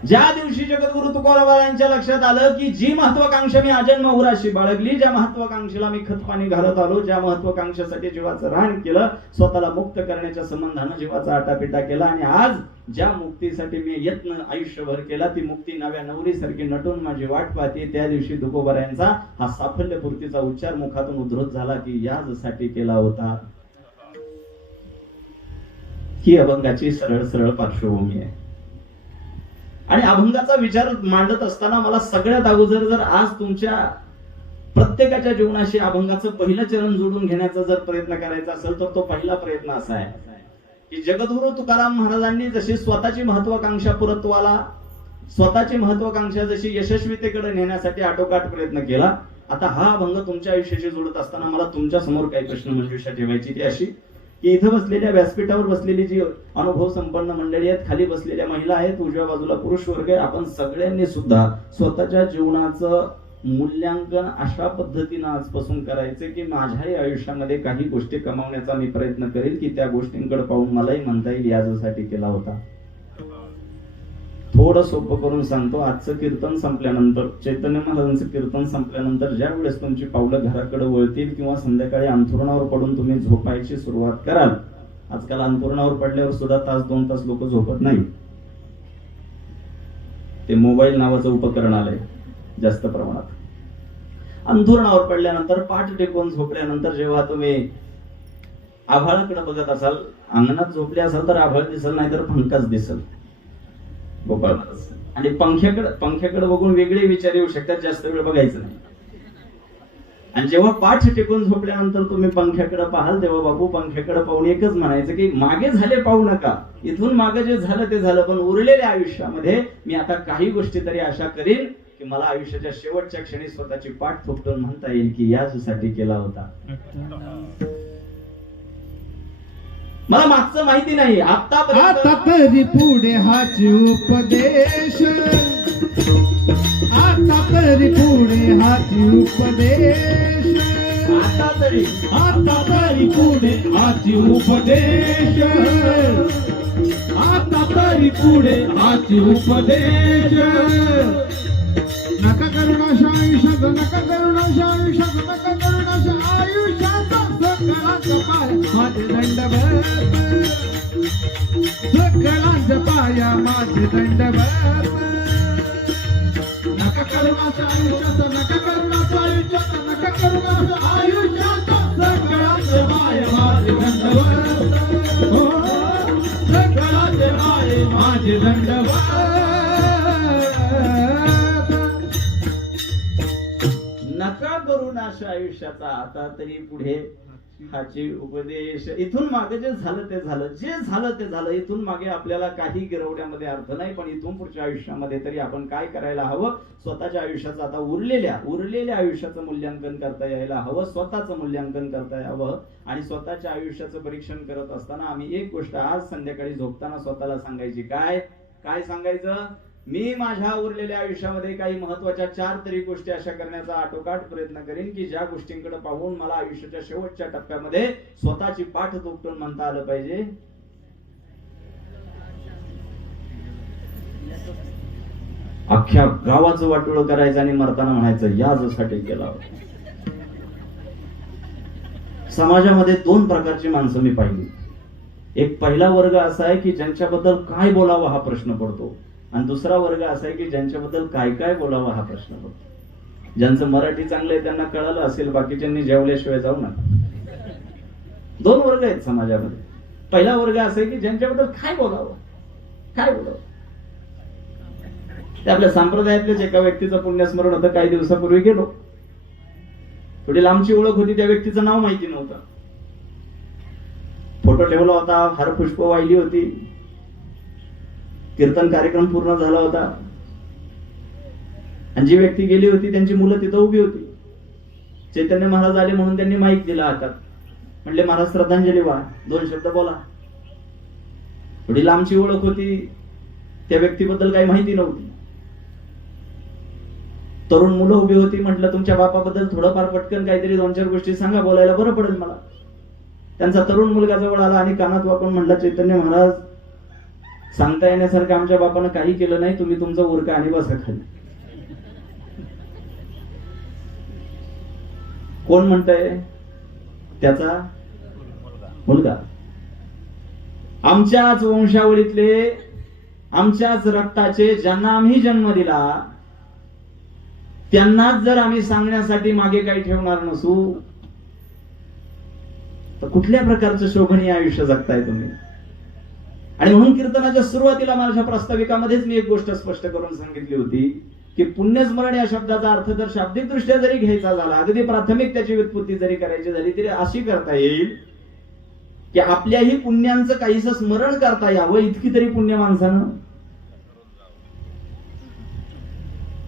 ज्या दिवशी जगद्गुरु तुकोबारायांच्या लक्षात आलं की जी महत्वाकांक्षा मी आजन्म उराशी बाळगली, ज्या महत्वाकांक्षेला मी खतपाणी घालत आलो, ज्या महत्वाकांक्षेसाठी जीवाचं रान केलं, स्वतःला मुक्त करण्याच्या संबंधानं जीवाचा आटापिटा केला, आणि आज ज्या मुक्तीसाठी मी यत्न आयुष्यभर केला, ती मुक्ती नव्या नवरीसारखी नटून माझी वाट पाहते, त्या दिवशी तुकोबारायांचा हा साफल्यपूर्तीचा उच्चार मुखातून उद्धृत झाला की याजसाठी केला होता. ही अभंगाची सरळ सरळ पार्श्वभूमी आहे. आणि अभंगाचा विचार मांडत असताना मला सगळ्यात अगोदर जर आज तुमच्या प्रत्येकाच्या जीवनाशी अभंगाचं पहिलं चरण जोडून घेण्याचा जर प्रयत्न करायचा असेल, तर तो पहिला प्रयत्न असा आहे की जगद्गुरु तुकाराम महाराजांनी जशी स्वतःची महत्वाकांक्षा पुरत्वाला, स्वतःची महत्वाकांक्षा जशी यशस्वीतेकडे नेण्यासाठी आटोकाट प्रयत्न केला, आता हा अभंग तुमच्या आयुष्याशी जोडत असताना मला तुमच्या समोर काही प्रश्न मंजुषा ठेवायची, ती अशी की इथं बसलेल्या व्यासपीठावर बसलेली जी अनुभव संपन्न मंडळी आहेत, खाली बसलेल्या महिला आहेत, उजव्या बाजूला पुरुष वर्ग आहे, आपण सगळ्यांनी सुद्धा स्वतःच्या जीवनाचं मूल्यांकन अशा पद्धतीनं आजपासून करायचं की माझ्याही आयुष्यामध्ये काही गोष्टी कमावण्याचा मी प्रयत्न करेल की त्या गोष्टींकडे पाहून मलाही म्हणता येईल यासाठी केला होता. थोडं सोपं करून सांगतो, आजचं कीर्तन संपल्यानंतर, चैतन्य महाराजांचं कीर्तन संपल्यानंतर ज्या वेळेस तुमची पावलं घराकडे वळतील किंवा संध्याकाळी अंथरुणावर पडून तुम्ही झोपायची सुरुवात कराल, आजकाल अंथरुणावर पडल्यावर सुद्धा 1-2 तास लोक झोपत नाही, ते मोबाईल नावाचं उपकरण आलंय जास्त प्रमाणात. अंथरुणावर पडल्यानंतर पाठ टेकवून झोपल्यानंतर जेव्हा तुम्ही आभाळाकडे बघत असाल, अंगणात झोपले असाल तर आभाळ दिसल, नाही तर पंखाच दिसल गोपाळ महाराज. आणि पंख्याकडे बघून वेगळे विचार येऊ शकतात, जास्त वेळ बघायचं नाही. आणि जेव्हा पाठ टेकून झोपल्यानंतर तुम्ही पंख्याकडे पाहाल तेव्हा बापू पंख्याकडे पाहून एकच म्हणायचं की मागे झाले पाहू नका, इथून मागे जे झालं ते झालं, पण उरलेल्या आयुष्यामध्ये मी आता काही गोष्टी तरी अशा करीन की मला आयुष्याच्या शेवटच्या क्षणी स्वतःची पाठ थोपटून म्हणता येईल की यासाठी केला होता. मला मागचं माहिती नाही आता तरी पुढे हाची उपदेश, आता तरी पुढे हाची उपदेश, आता तरी पुढे हाची उपदेश, आता तरी पुढे हाची उपदेश. नका करुणाशा आयुष्यात, नका करुणाशा आयुष्यात, नका करुणाशा आयुष्यात, सकळांचा पाय माझे दंडवत, सकळांचा पाया माझे दंडवत. नका करुणाशा आयुष्यात, नका करुणाशा आयुष्यात, नका करुणाशा आयुष्यात, सकळांचा पाय माझे दंडवत, हो सकळांचे पाय माझे दंडवत. नका करू नाश आयुष्याचा, आता तरी पुढे हाची उपदेश. इथून मागे जे झालं ते झालं, जे झालं ते झालं. इथून मागे आपल्याला काही गिरवण्यामध्ये अर्थ नाही, पण इथून पुढच्या आयुष्यामध्ये तरी आपण काय करायला हवं, स्वतःच्या आयुष्याचं आता उरलेल्या आयुष्याचं मूल्यांकन करता यायला हवं, स्वतःचं मूल्यांकन करता यावं. आणि स्वतःच्या आयुष्याचं परीक्षण करत असताना आम्ही एक गोष्ट आज संध्याकाळी झोपताना स्वतःला सांगायची. काय सांगायचं? मी माझ्या उरलेल्या आयुष्यामध्ये काही महत्वाच्या 4 तरी गोष्टी अशा करण्याचा आटोकाट प्रयत्न करीन की ज्या गोष्टींकडे पाहून मला आयुष्याच्या शेवटच्या टप्प्यामध्ये स्वतःची पाठ थोपटून म्हणता आलं पाहिजे, अख्ख्या गावाचं वाटोळं करायचं आणि मरताना म्हणायचं यासाठी केला. समाजामध्ये 2 प्रकारची माणसं मी पाहिली. एक पहिला वर्ग असा आहे की ज्यांच्याबद्दल काय बोलावं हा प्रश्न पडतो, आणि दुसरा वर्ग असा आहे की ज्यांच्याबद्दल काय बोलावं हा प्रश्न पडतो. ज्यांचं मराठी चांगलं आहे त्यांना कळालं असेल, बाकीच्यांनी जेवल्याशिवाय जाऊ नका. 2 वर्ग आहेत समाजामध्ये. पहिला वर्ग असा आहे की ज्यांच्याबद्दल काय बोलावं. ते आपल्या संप्रदायातल्याच एका व्यक्तीचं पुण्यस्मरण होतं, काही दिवसापूर्वी गेलो. थोडी लांबची ओळख होती, त्या व्यक्तीचं नाव माहिती नव्हतं. फोटो ठेवला होता, हार पुष्प वाहिली होती, कीर्तन कार्यक्रम पूर्ण झाला होता, आणि जी व्यक्ती गेली होती त्यांची मुलं तिथं उभी होती. चैतन्य महाराज आले म्हणून त्यांनी माईक दिला हातात. म्हणले महाराज श्रद्धांजली वा, 2 शब्द बोला. थोडी लांबची ओळख होती, त्या व्यक्तीबद्दल काही माहिती नव्हती. तरुण मुलं उभी होती. म्हटलं तुमच्या बापाबद्दल थोडंफार पटकन काहीतरी 2-4 गोष्टी सांगा, बोलायला बरं पडेल मला. त्यांचा तरुण मुलगा जवळ आला आणि कानात वाकून म्हटला, चैतन्य महाराज सांगता येण्यासारखं आमच्या बापानं काही केलं नाही, तुम्ही तुमचा उरका आणि बसा खाली. कोण म्हणताय? त्याचा मुलगा. आमच्याच वंशावळीतले, आमच्याच रक्ताचे, ज्यांना आम्ही जन्म दिला त्यांनाच जर आम्ही सांगण्यासाठी मागे काही ठेवणार नसू तर कुठल्या प्रकारचं शोभनीय आयुष्य जगताय तुम्ही? आणि म्हणून कीर्तनाच्या सुरुवातीला माझ्या प्रास्ताविकामध्येच मी एक गोष्ट स्पष्ट करून सांगितली होती की पुण्यस्मरण या शब्दाचा अर्थ जर शाब्दिक दृष्ट्या जरी घ्यायचा झाला, अगदी प्राथमिक त्याची व्युत्पत्ती जरी करायची झाली तरी अशी करता येईल की आपल्याही पुण्यांचं काहीसं स्मरण करता यावं, इतकी तरी पुण्य माणसानं.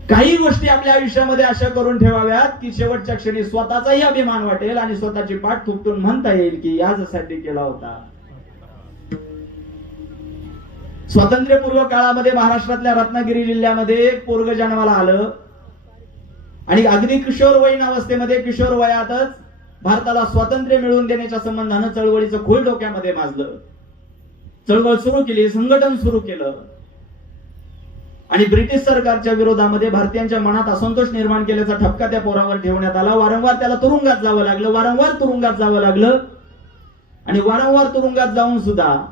काही गोष्टी आपल्या आयुष्यामध्ये अशा करून ठेवाव्यात की शेवटच्या क्षणी स्वतःचाही अभिमान वाटेल आणि स्वतःची पाठ थोपटून म्हणता येईल की यासाठी केला होता. स्वातंत्र्यपूर्व काळामध्ये महाराष्ट्रातल्या रत्नागिरी जिल्ह्यामध्ये एक पोरग जन्माला आलं आणि अगदी किशोरवयीन अवस्थेमध्ये, किशोर वयातच भारताला स्वातंत्र्य मिळवून देण्याच्या संबंधानं चळवळीचं खोल डोक्यामध्ये माजलं. चळवळ सुरू केली, संघटन सुरू केलं आणि ब्रिटिश सरकारच्या विरोधामध्ये भारतीयांच्या मनात असंतोष निर्माण केल्याचा ठपका त्या पोरावर ठेवण्यात आला. वारंवार त्याला तुरुंगात जावं लागलं आणि वारंवार तुरुंगात जाऊन सुद्धा,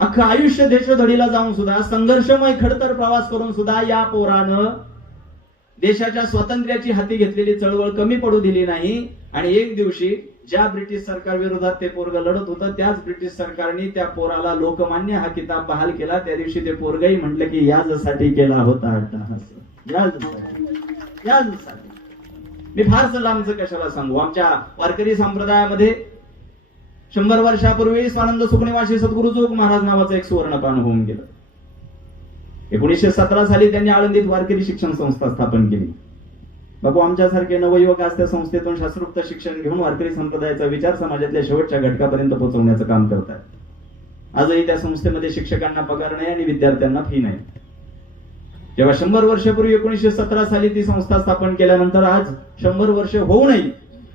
अख्खं आयुष्य देशोधडीला जाऊन सुद्धा, संघर्षमय खडतर प्रवास करून सुद्धा या पोरानं देशाच्या स्वातंत्र्याची हाती घेतलेली चळवळ कमी पडू दिली नाही. आणि एक दिवशी ज्या ब्रिटिश सरकार विरोधात ते पोरग लढत होतं त्याच ब्रिटिश सरकारने त्या पोराला लोकमान्य हा किताब बहाल केला. त्या दिवशी ते पोरगही म्हटलं की याजसाठी केला होता अट्टहास, याजसाठी. मी फारसं लांबचं कशाला सांगू. आमच्या वारकरी संप्रदायामध्ये 100 वर्षापूर्वी स्वानंद सुकणेवासी सद्गुरु जोग महाराज नावाचं एक सुवर्णपान होऊन गेलं. 1917 साली त्यांनी आळंदीत वारकरी शिक्षण संस्था स्थापन केली. बापू आमच्यासारखे नवयुवक आज त्या संस्थेतून शास्त्रोक्त शिक्षण घेऊन वारकरी संप्रदायाचा विचार समाजातल्या शेवटच्या घटकापर्यंत पोहोचवण्याचं काम करतात. आजही त्या संस्थेमध्ये शिक्षकांना पगार नाही आणि विद्यार्थ्यांना फी नाही. जेव्हा 100 वर्षापूर्वी 1917 साली ती संस्था स्थापन केल्यानंतर आज 100 वर्ष होऊ नये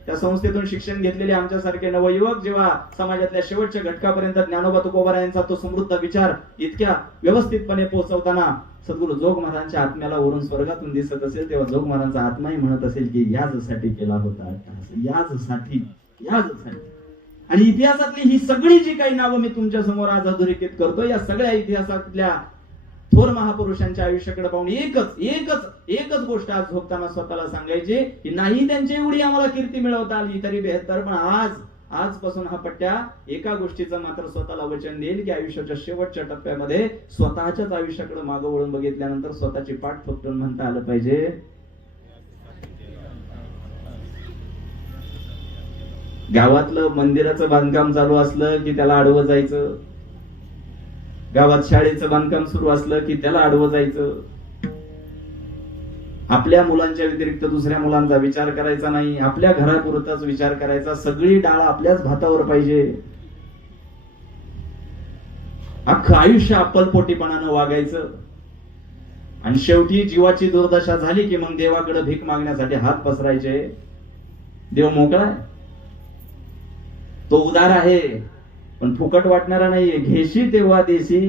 त्या संस्थेतून शिक्षण घेतलेले आमच्यासारखे नवयुवक जेव्हा समाजातल्या शेवटच्या घटकापर्यंत ज्ञानोबा तुकोबारायांचा तो समृद्ध विचार इतक्या व्यवस्थितपणे पोहोचवताना सद्गुरु जोग महाराजांच्या आत्म्याला वरून स्वर्गातून दिसत असेल, तेव्हा जोग महाराजांचा आत्माही म्हणत असेल की याजसाठी केला होता याजसाठी. आणि इतिहासातली ही सगळी जी काही नावं मी तुमच्या समोर आज अधोरेखित करतो, या सगळ्या इतिहासातल्या थोर महापुरुषांच्या आयुष्याकडे पाहून एकच गोष्ट आज झोपताना स्वतःला सांगायची की नाही त्यांची एवढी आम्हाला कीर्ती मिळवता आली तरी बेहतर, पण आजपासून हा पट्ट्या एका गोष्टीचं मात्र स्वतःला वचन देईल की आयुष्याच्या शेवटच्या टप्प्यामध्ये स्वतःच्याच आयुष्याकडे मागं वळून बघितल्यानंतर स्वतःची पाठ थोपटून म्हणता आलं पाहिजे गावातलं मंदिराचं बांधकाम चालू असलं की त्याला आडवं जायचं, गावात शाळेचं बांधकाम सुरू असलं की त्याला आडवं जायचं. आपल्या मुलांच्या व्यतिरिक्त दुसऱ्या मुलांचा विचार करायचा नाही, आपल्या घरापुरताच विचार करायचा. सगळी डाळ आपल्याच भातावर पाहिजे. अख्खं आयुष्य अप्पलपोटीपणानं वागायचं आणि शेवटी जीवाची दुर्दशा झाली की मग देवाकडे भीक मागण्यासाठी हात पसरायचे. देव मोकळा आहे, तो उदार आहे, पण फुकट वाटणारा नाहीये. घेशी तेव्हा देशी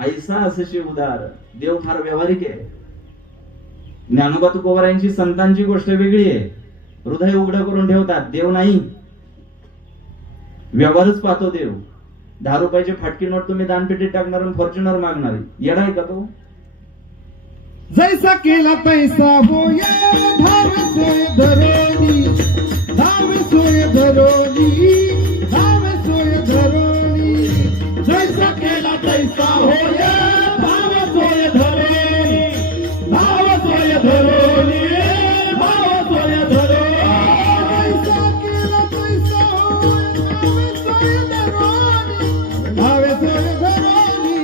ऐसा असशी उदार. देव फार व्यावहारिक आहे. ज्ञानोबा तुकोबारायांची संतांची गोष्ट वेगळी आहे. हृदय उघडं करून ठेवतात, देव नाही. व्यवहारच पाहतो देव. 10 रुपयाची फाटकी नोट तुम्ही दानपेटीत टाकणार आणि फॉर्च्युनर मागणार, येडा आहे का तो? जैसा केला तैसा होय धाव सोय धरोनी, धाव सोय धरोनी, धाव सोय धरोनी. जैसा केला तैसा होय धाव सोय धरोनी, धाव सोय धरोनी, धाव सोय धरोनी. जैसा केला तैसा होय धाव सोय धरोनी,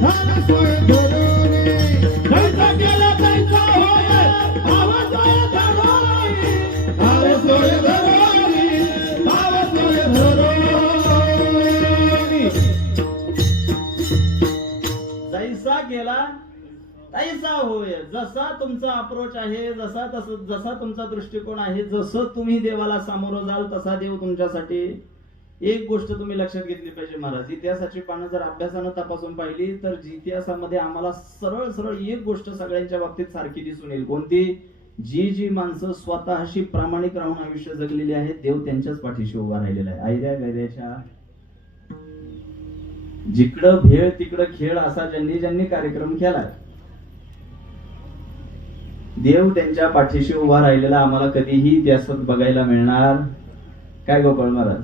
धाव सोय धरोनी. जैसा केला तैसा होय धाव सोय धरोनी, धाव सोय धरोनी, धाव सोय धरोनी. जैसा केला तैसा होय. जसा तुमचा अप्रोच आहे, जसा तुमचा दृष्टिकोन आहे, जसं तुम्ही देवाला सामोरं जाल तसा देव तुमच्यासाठी. एक गोष्ट तुम्ही लक्षात घेतली पाहिजे महाराज, इतिहासाची पानं जर अभ्यासानं तपासून पाहिली तर इतिहासामध्ये आम्हाला सरळ एक गोष्ट सगळ्यांच्या बाबतीत सारखी दिसून येईल. कोणती? जी माणसं स्वतःशी प्रामाणिक राहून आयुष्य जगलेली आहेत, देव त्यांच्याच पाठीशी उभा राहिलेला आहे. आयऱ्या गैऱ्याच्या जिकडं भेळ तिकडं खेळ असा ज्यांनी कार्यक्रम केलाय, देव त्यांच्या पाठीशी उभा राहिलेला आम्हाला कधीही इतिहासात बघायला मिळणार काय गोपाळ महाराज?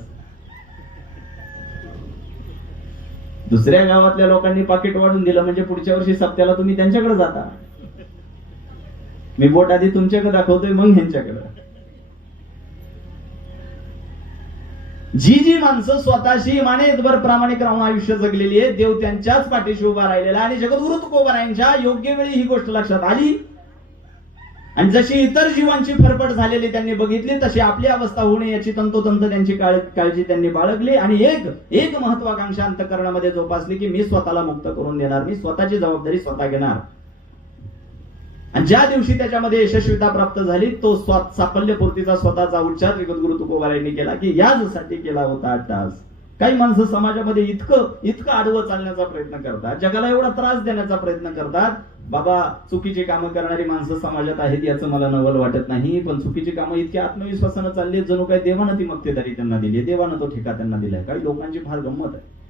दुसऱ्या गावातल्या लोकांनी पाकिट वाढून दिलं म्हणजे पुढच्या वर्षी सप्त्याला तुम्ही त्यांच्याकडे जाता. मी बोट आधी तुमच्याकडे दाखवतोय मग ह्यांच्याकडे. जी माणसं स्वतःशी इमानेतभर प्रामाणिक राहून आयुष्य जगलेली आहे, देव त्यांच्याच पाठीशी उभा राहिलेला. आणि जगद्गुरु तुकोबारायांच्या योग्य वेळी ही गोष्ट लक्षात आली आणि जशी इतर जीवांची फरफट झालेली त्यांनी बघितली, तशी आपली अवस्था होणे याची तंतोतंत त्यांची काळजी त्यांनी बाळगली. आणि एक महत्वाकांक्षा अंतःकरणामध्ये जोपासली की मी स्वतःला मुक्त करून देणार, मी स्वतःची जबाबदारी स्वतः घेणार. आणि ज्या दिवशी त्याच्यामध्ये यशस्वीता प्राप्त झाली, तो साफल्यपूर्तीचा स्वतःचा उच्चार जगद्गुरु तुकोबारायांनी केला की याचसाठी केला होता अट्टहास. काही माणसं समाजामध्ये इतकं आडवं चालण्याचा प्रयत्न करतात, जगाला एवढा त्रास देण्याचा प्रयत्न करतात. बाबा चुकीची कामं करणारी माणसं समाजात आहेत याचं मला नवल वाटत नाही, पण चुकीची कामं इतक्या आत्मविश्वासानं चालली जणू काही देवानं ती मक्तेदारी त्यांना दिली, देवानं तो ठेका त्यांना दिलाय. काही लोकांची फार गंमत आहे.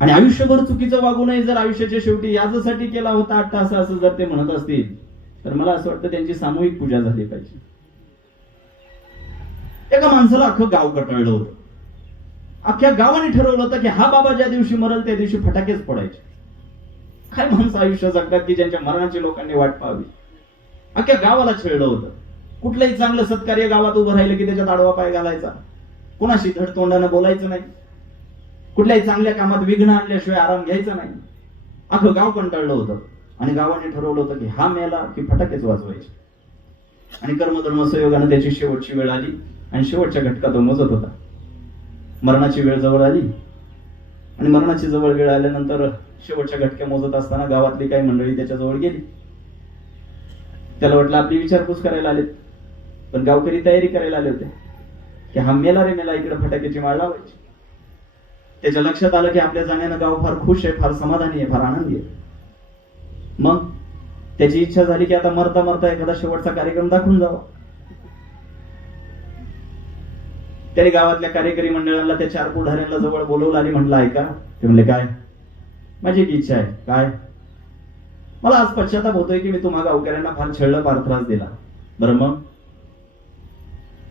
आणि आयुष्यभर चुकीचं वागू नये, जर आयुष्याच्या शेवटी याच्यासाठी केला होता अट्टहास असं जर ते म्हणत असतील तर मला असं वाटतं त्यांची सामूहिक पूजा झाली पाहिजे. एका माणसाला अख्खं गाव कटाळलं होतं. अख्ख्या गावाने ठरवलं होतं की हा बाबा ज्या दिवशी मरल त्या दिवशी फटाकेच फोडायचे. काय माणसं आयुष्य जगतात की ज्यांच्या मरणाची लोकांनी वाट पाहावी. अख्ख्या गावाला छेडलं होतं. कुठलंही चांगलं सत्कार्य गावात उभं राहिलं की त्याच्यात आडवा पाय घालायचा, कोणाशी धड तोंडानं बोलायचं नाही, कुठल्याही चांगल्या कामात विघ्न आणल्याशिवाय आराम घ्यायचा नाही. अख्खं गाव कंटाळलं होतं आणि गावाने ठरवलं होतं की हा मेला की फटाकेच वाजवायचे. आणि कर्मधर्म संयोगाने त्याची शेवटची वेळ आली आणि शेवटच्या घटका तो मोजत होता. मरणाची वेळ जवळ आली आणि मरणाची जवळ वेळ आल्यानंतर शेवटच्या घटक्या मोजत असताना गावातली काही मंडळी त्याच्या जवळ गेली. त्याला वाटलं आपली विचारपूस करायला आलेत, पण गावकरी तयारी करायला आले होते की हा मेला रे मेला, इकडे फटाक्याची माळ लावायची. त्याच्या लक्षात आलं की आपल्या जाण्यानं गाव फार खुश आहे, फार समाधानी आहे, फार आनंदी आहे. मग त्याची इच्छा झाली की आता मरता मरता एखादा शेवटचा कार्यक्रम दाखवून जावा. त्याने गावातल्या कार्यकारी मंडळाला त्या 4 पुढाऱ्यांना जवळ बोलवलं आणि म्हटलं ऐका. ते म्हणले काय? माझी एक इच्छा आहे. काय? मला आज पश्चाताप होतोय की मी तुम्हा गावकऱ्यांना फार छळलं, फार त्रास दिला. बरं मग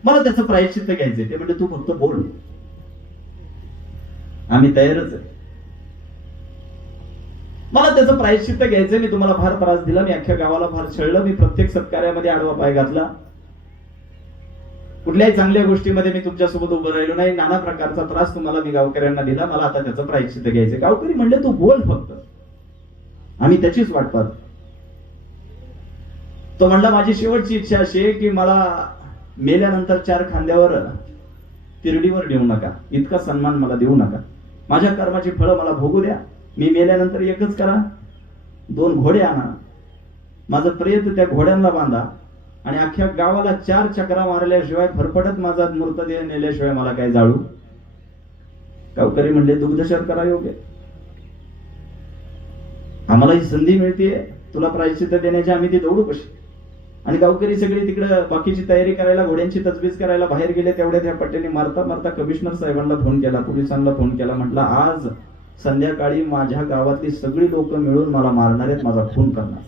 मला त्याचं प्रायश्चित्त घ्यायचंय. ते म्हणजे तू फक्त बोल, आम्ही तयारच आहे. मला त्याचं प्रायश्चित्त घ्यायचंय. मी तुम्हाला फार त्रास दिला, मी अख्ख्या गावाला फार छळलं, मी प्रत्येक सत्कार्यामध्ये आडवा पाय घातला, कुठल्याही चांगल्या गोष्टीमध्ये मी तुमच्यासोबत उभं राहिलो नाही, नाना प्रकारचा त्रास तुम्हाला मी गावकऱ्यांना दिला, मला आता त्याचं प्रायश्चित्त घ्यायचंय. गावकरी म्हणले तू बोल फक्त, आम्ही त्याचीच वाट पाहतो. तो म्हणला माझी शेवटची इच्छा अशी आहे की मला मेल्यानंतर 4 खांद्यावर तिरडीवर देऊ नका, इतका सन्मान मला देऊ नका. माझ्या कर्माची फळं मला भोगू द्या. मी मेल्यानंतर एकच करा, 2 घोडे आणा, माझं प्रेत त्या घोड्यांना बांधा आणि अख्ख्या गावाला 4 चक्रा मारल्याशिवाय, फरफटत माझा मृतदेह नेल्याशिवाय मला काय जाळू. गावकरी म्हणले दुग्धशर करा योग्य, आम्हाला ही संधी मिळते तुला प्रायश्चित्त देण्याची, आम्ही ती दौडू कशी. आणि गावकरी सगळे तिकडे बाकीची तयारी करायला, घोड्यांची तजवीज करायला बाहेर गेले. तेवढ्या त्या पट्ट्याने मारता मारता कमिशनर साहेबांना फोन केला, पोलिसांना फोन केला. म्हटलं आज संध्याकाळी माझ्या गावातली सगळी लोक मिळून मला मारणार आहेत, माझा खून करणार.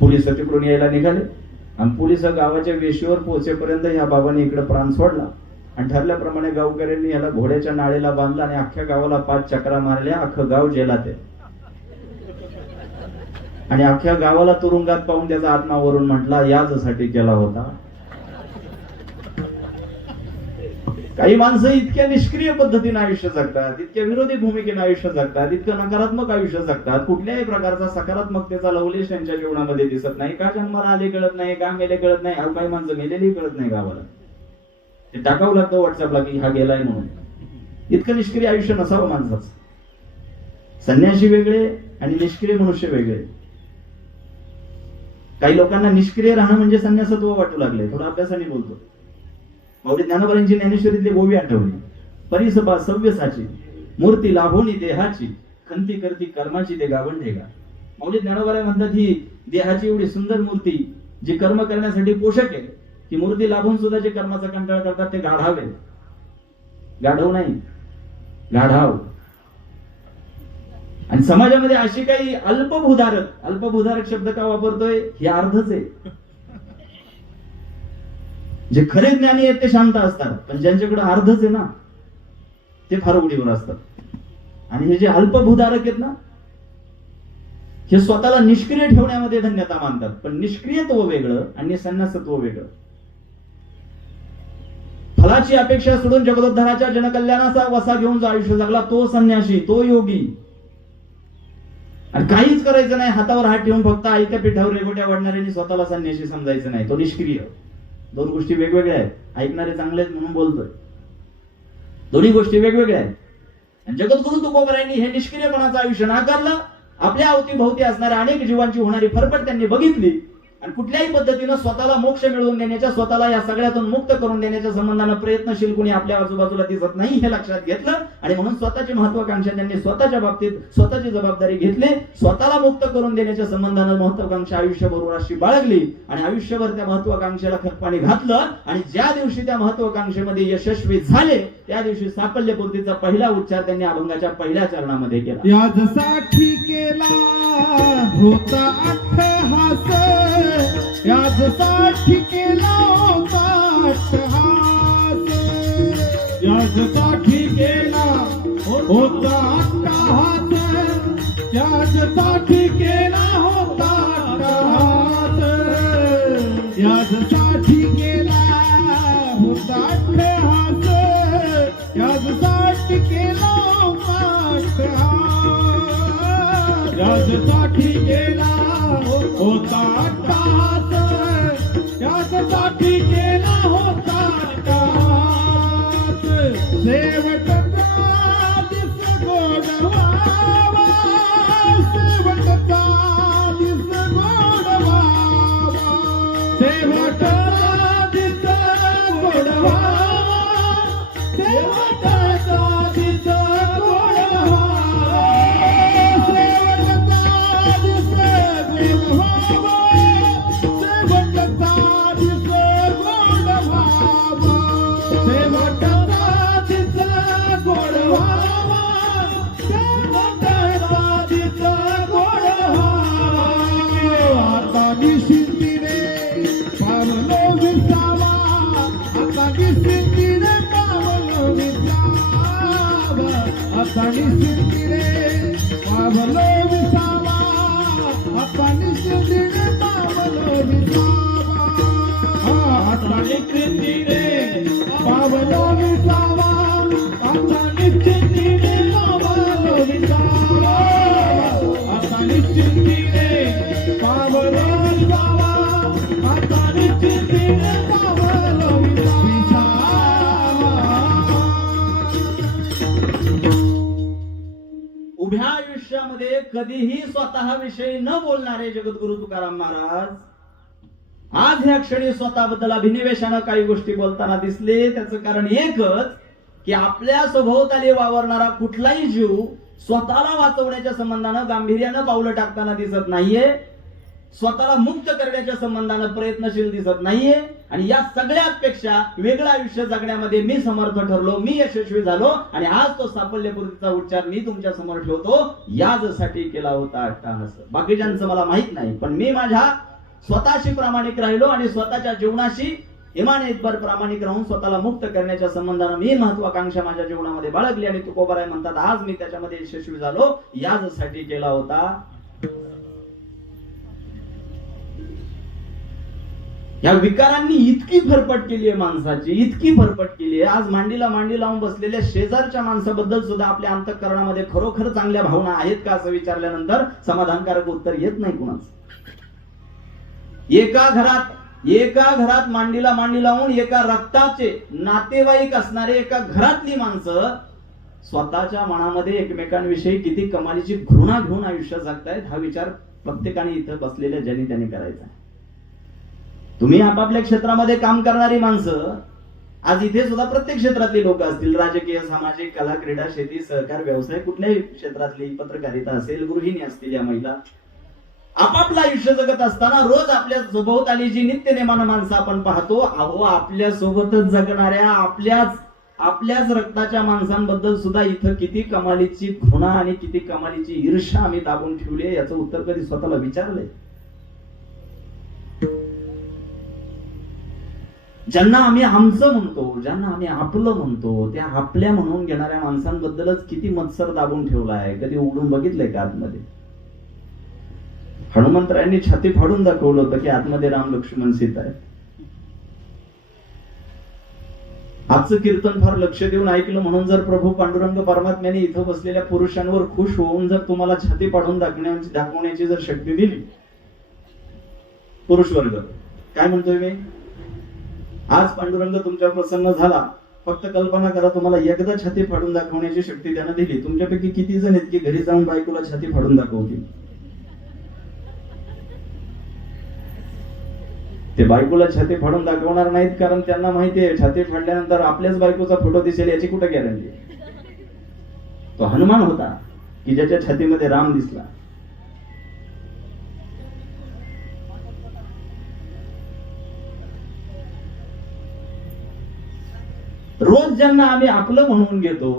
पोलिस तिकडून यायला निघाले आणि पोलिस गावाच्या वेशीवर पोहोचेपर्यंत ह्या बाबांनी इकडे प्राण सोडला. आणि ठरल्याप्रमाणे गावकऱ्यांनी याला घोड्याच्या नाळेला बांधला आणि अख्ख्या गावाला 5 चक्रा मारल्या. अख्खं गाव जेलात आहे आणि अख्ख्या गावाला तुरुंगात पाहून त्याचा आत्मा वरून म्हटला याचसाठी केला होता. काही माणसं इतक्या निष्क्रिय पद्धतीने आयुष्य जगतात, इतक्या विरोधी भूमिकेने आयुष्य जगतात, इतकं नकारात्मक आयुष्य जगतात, कुठल्याही प्रकारचा सकारात्मकतेचा लवलेश त्यांच्या जीवनामध्ये दिसत नाही. का जन्माला आले कळत नाही, का मेले कळत नाही. अहो काही माणसं मेलेली कळत नाही गावाला, ते टाकावं लागतं व्हॉट्सअपला की हा गेलाय म्हणून. इतकं निष्क्रिय आयुष्य नसावं माणसाचं. संन्यासी वेगळे आणि निष्क्रिय मनुष्य वेगळे. काही लोकांना निष्क्रिय राहणं म्हणजे संन्यासत्व वाटू लागले. थोडं अभ्यासाने बोलतो. माऊली ज्ञानोबांची ज्ञानेश्वरीतली गोवी आठवली. परिसभा सव्यसाची मूर्ती लाभोनी देहाची, खंती करती कर्माची ते गावंढेगा. माऊली ज्ञानोबा म्हणतात ही देहाची एवढी सुंदर मूर्ती जी कर्म करण्यासाठी पोषक आहे, ती मूर्ती लाभून सुद्धा जे कर्माचा कंटाळ करतात ते गाढावे. गाढव नाही, गाढाव. आणि समाजामध्ये अशी काही अल्पभूधारक शब्द का वापरतोय हे अर्थच आहे. जे खरे ज्ञानी आहेत ते शांत असतात, पण ज्यांच्याकडे अर्धच आहे ना ते फार उडीवर असतात. आणि हे जे अल्पभूधारक आहेत ना हे स्वतःला निष्क्रिय ठेवण्यामध्ये धन्यता मानतात. पण निष्क्रियत्व वेगळं आणि संन्यासत्व वेगळं. फलाची अपेक्षा सोडून जगदोद्धाराच्या जनकल्याणाचा वसा घेऊन जो आयुष्य जगला तो संन्यासी, तो योगी. आणि काहीच करायचं नाही, हातावर हात ठेवून फक्त आयत्या पिठावर रेघोट्या वाढणाऱ्यांनी स्वतःला संन्यासी समजायचं नाही, तो निष्क्रिय. 2 गोष्टी वेगवेगळ्या आहेत. ऐकणारे चांगले आहेत म्हणून बोलतोय. दोन्ही गोष्टी वेगवेगळ्या आहेत. जगद्गुरु तुकोबारायांनी हे निष्क्रियपणाचं आयुष्य नाकारलं. आपल्या अवतीभोवती असणाऱ्या अनेक जीवांची होणारी फरफट त्यांनी बघितली आणि कुठल्याही पद्धतीनं स्वतःला मोक्ष मिळवून देण्याच्या, स्वतःला या सगळ्यातून मुक्त करून देण्याच्या संबंधानं प्रयत्नशील कुणी आपल्या आजूबाजूला दिसत नाही हे लक्षात घेतलं. आणि म्हणून स्वतःची महत्वाकांक्षा त्यांनी स्वतःच्या बाबतीत स्वतःची जबाबदारी घेतली. स्वतःला मुक्त करून देण्याच्या संबंधानं महत्वाकांक्षा आयुष्यभर अशी बाळगली आणि आयुष्यभर त्या महत्वाकांक्षेला खतपाणी घातलं. आणि ज्या दिवशी त्या महत्वाकांक्षेमध्ये यशस्वी झाले त्या दिवशी साफल्यपूर्तीचा पहिला उच्चार त्यांनी अभंगाच्या पहिल्या चरणामध्ये केला. यासाठी केला होता अट्टहास, यासाठी केला होता अट्टहास, यासाठी केला होता अट्टहास, यासाठी केला होता अट्टहास, यासाठी केला होता अट्टहास, यासाठी केला होता अट्टहास, यासाठी केला होता अट्टहास, यासाठी केला होता अट्टहास. शेवटचा दिस गोडवावा, शेवटचा दिस गोडवावा, शेवटचा दिस गोडवावा, शेवटचा दिस गोडवावा, शेवटचा दिस गोडवावा, शेवटचा दिस गोडवावा, शेवटचा दिस गोडवावा, शेवटचा दिस गोडवावा. आता निशिंतीने पावलो विसावा, आता निशिंतीने पावलो विसावा, आता निशिंतीने पावलो विसावा, आता निशिंतीने पावलो विसावा, आता निशिंतीने पावलो विसावा, आता निशिंतीने पावलो विसावा, आता निशिंतीने पावलो विसावा, आता निशिंतीने पावलो विसावा. उभ्या आयुष्यामध्ये कधीही स्वतःविषयी न बोलणारे जगद्गुरु तुकाराम महाराज आज ह्या क्षणी स्वतःबद्दल अभिनिवेशानं काही गोष्टी बोलताना दिसले. त्याचं कारण एकच की आपल्या सभोवताली वावरणारा कुठलाही जीव स्वतःला वाचवण्याच्या संबंधानं गांभीर्यानं पावलं टाकताना दिसत नाहीये, स्वतःला मुक्त करण्याच्या संबंधानं प्रयत्नशील दिसत नाहीये. आणि या सगळ्यात पेक्षा वेगळं आयुष्य जगण्यामध्ये मी समर्थ ठरलो, मी यशस्वी झालो आणि आज तो साफल्यपूर्तीचा उच्चार मी तुमच्या समोर ठेवतो. यासाठी केला होता अट्टहास. बाकीच्यांचं मला माहित नाही, पण मी माझ्या स्वतःशी प्रामाणिक राहिलो आणि स्वतःच्या जीवनाशी इमानेतभर प्रामाणिक राहून स्वतःला मुक्त करण्याच्या संबंधानं मी महत्वाकांक्षा माझ्या जीवनामध्ये बाळगली आणि तुकोबाराय म्हणतात आज मी त्याच्यामध्ये यशस्वी झालो. यासाठी केला होता. या विकारांनी इतकी फरफट केली आहे माणसाची, इतकी फरफट केली आहे. आज मांडीला मांडी लावून बसलेल्या शेजारच्या माणसाबद्दल सुद्धा आपल्या अंतःकरणामध्ये खरोखर चांगल्या भावना आहेत का असं विचारल्यानंतर समाधानकारक उत्तर येत नाही कुणाचं. एका घरात मांडीला मांडी लावून एका रक्ताचे नातेवाईक असणारे एका घरातली माणसं स्वतःच्या मनामध्ये एकमेकांविषयी किती कमालीची घृणा घेऊन आयुष्य जगतायत हा विचार प्रत्येकाने इथं बसलेल्या ज्यांनी त्यांनी करायचा. तुम्ही आपापल्या क्षेत्रामध्ये काम करणारी माणसं आज इथे सुद्धा प्रत्येक क्षेत्रातली लोक असतील, राजकीय, सामाजिक, कला, क्रीडा, शेती, सहकार, व्यवसाय, कुठल्याही क्षेत्रातली, पत्रकारिता असेल, गृहिणी असतील, या महिला आपापलं आयुष्य जगत असताना रोज आपल्या सभोवताली जी नित्य नेमानं माणसं आपण पाहतो, अहो आपल्या सोबतच जगणाऱ्या आपल्याच रक्ताच्या माणसांबद्दल सुद्धा इथं किती कमालीची घृणा आणि किती कमालीची ईर्ष्या आम्ही दाबून ठेवली याचं उत्तर कधी स्वतःला विचारलंय? ज्यांना आम्ही आमचं म्हणतो, ज्यांना आम्ही आपलं म्हणतो, त्या आपल्या म्हणून घेणाऱ्या माणसांबद्दलच किती मत्सर दाबून ठेवलाय कधी उघडून बघितलंय का आतमध्ये? हनुमंतरायांनी छाती फाडून दाखवलं होतं की आतमध्ये राम, लक्ष्मण, सीता आहे. आजचं कीर्तन फार लक्ष देऊन ऐकलं म्हणून जर प्रभू पांडुरंग परमात्म्याने इथं बसलेल्या पुरुषांवर खुश होऊन जर तुम्हाला छाती फाडून दाखवण्याची जर शक्ती दिली, पुरुष वर्ग काय म्हणतोय मी, आज पांडुरंग तुमच्या प्रसन्न झाला, फक्त कल्पना करा तुम्हाला एकदा छाती फाडून दाखवण्याची शक्ती त्यानं दिली, तुमच्यापैकी किती जण आहेत की घरी जाऊन बायकोला छाती फाडून दाखवतील? ते बायकोला छाती फाडून दाखवणार नाहीत, कारण त्यांना माहिती आहे छाती फाडल्यानंतर आपल्याच बायकोचा फोटो दिसेल याची कुठे गॅरंटी. तो हनुमान होता की ज्याच्या छातीमध्ये राम दिसला. रोज ज्यांना आम्ही आपलं म्हणून घेतो,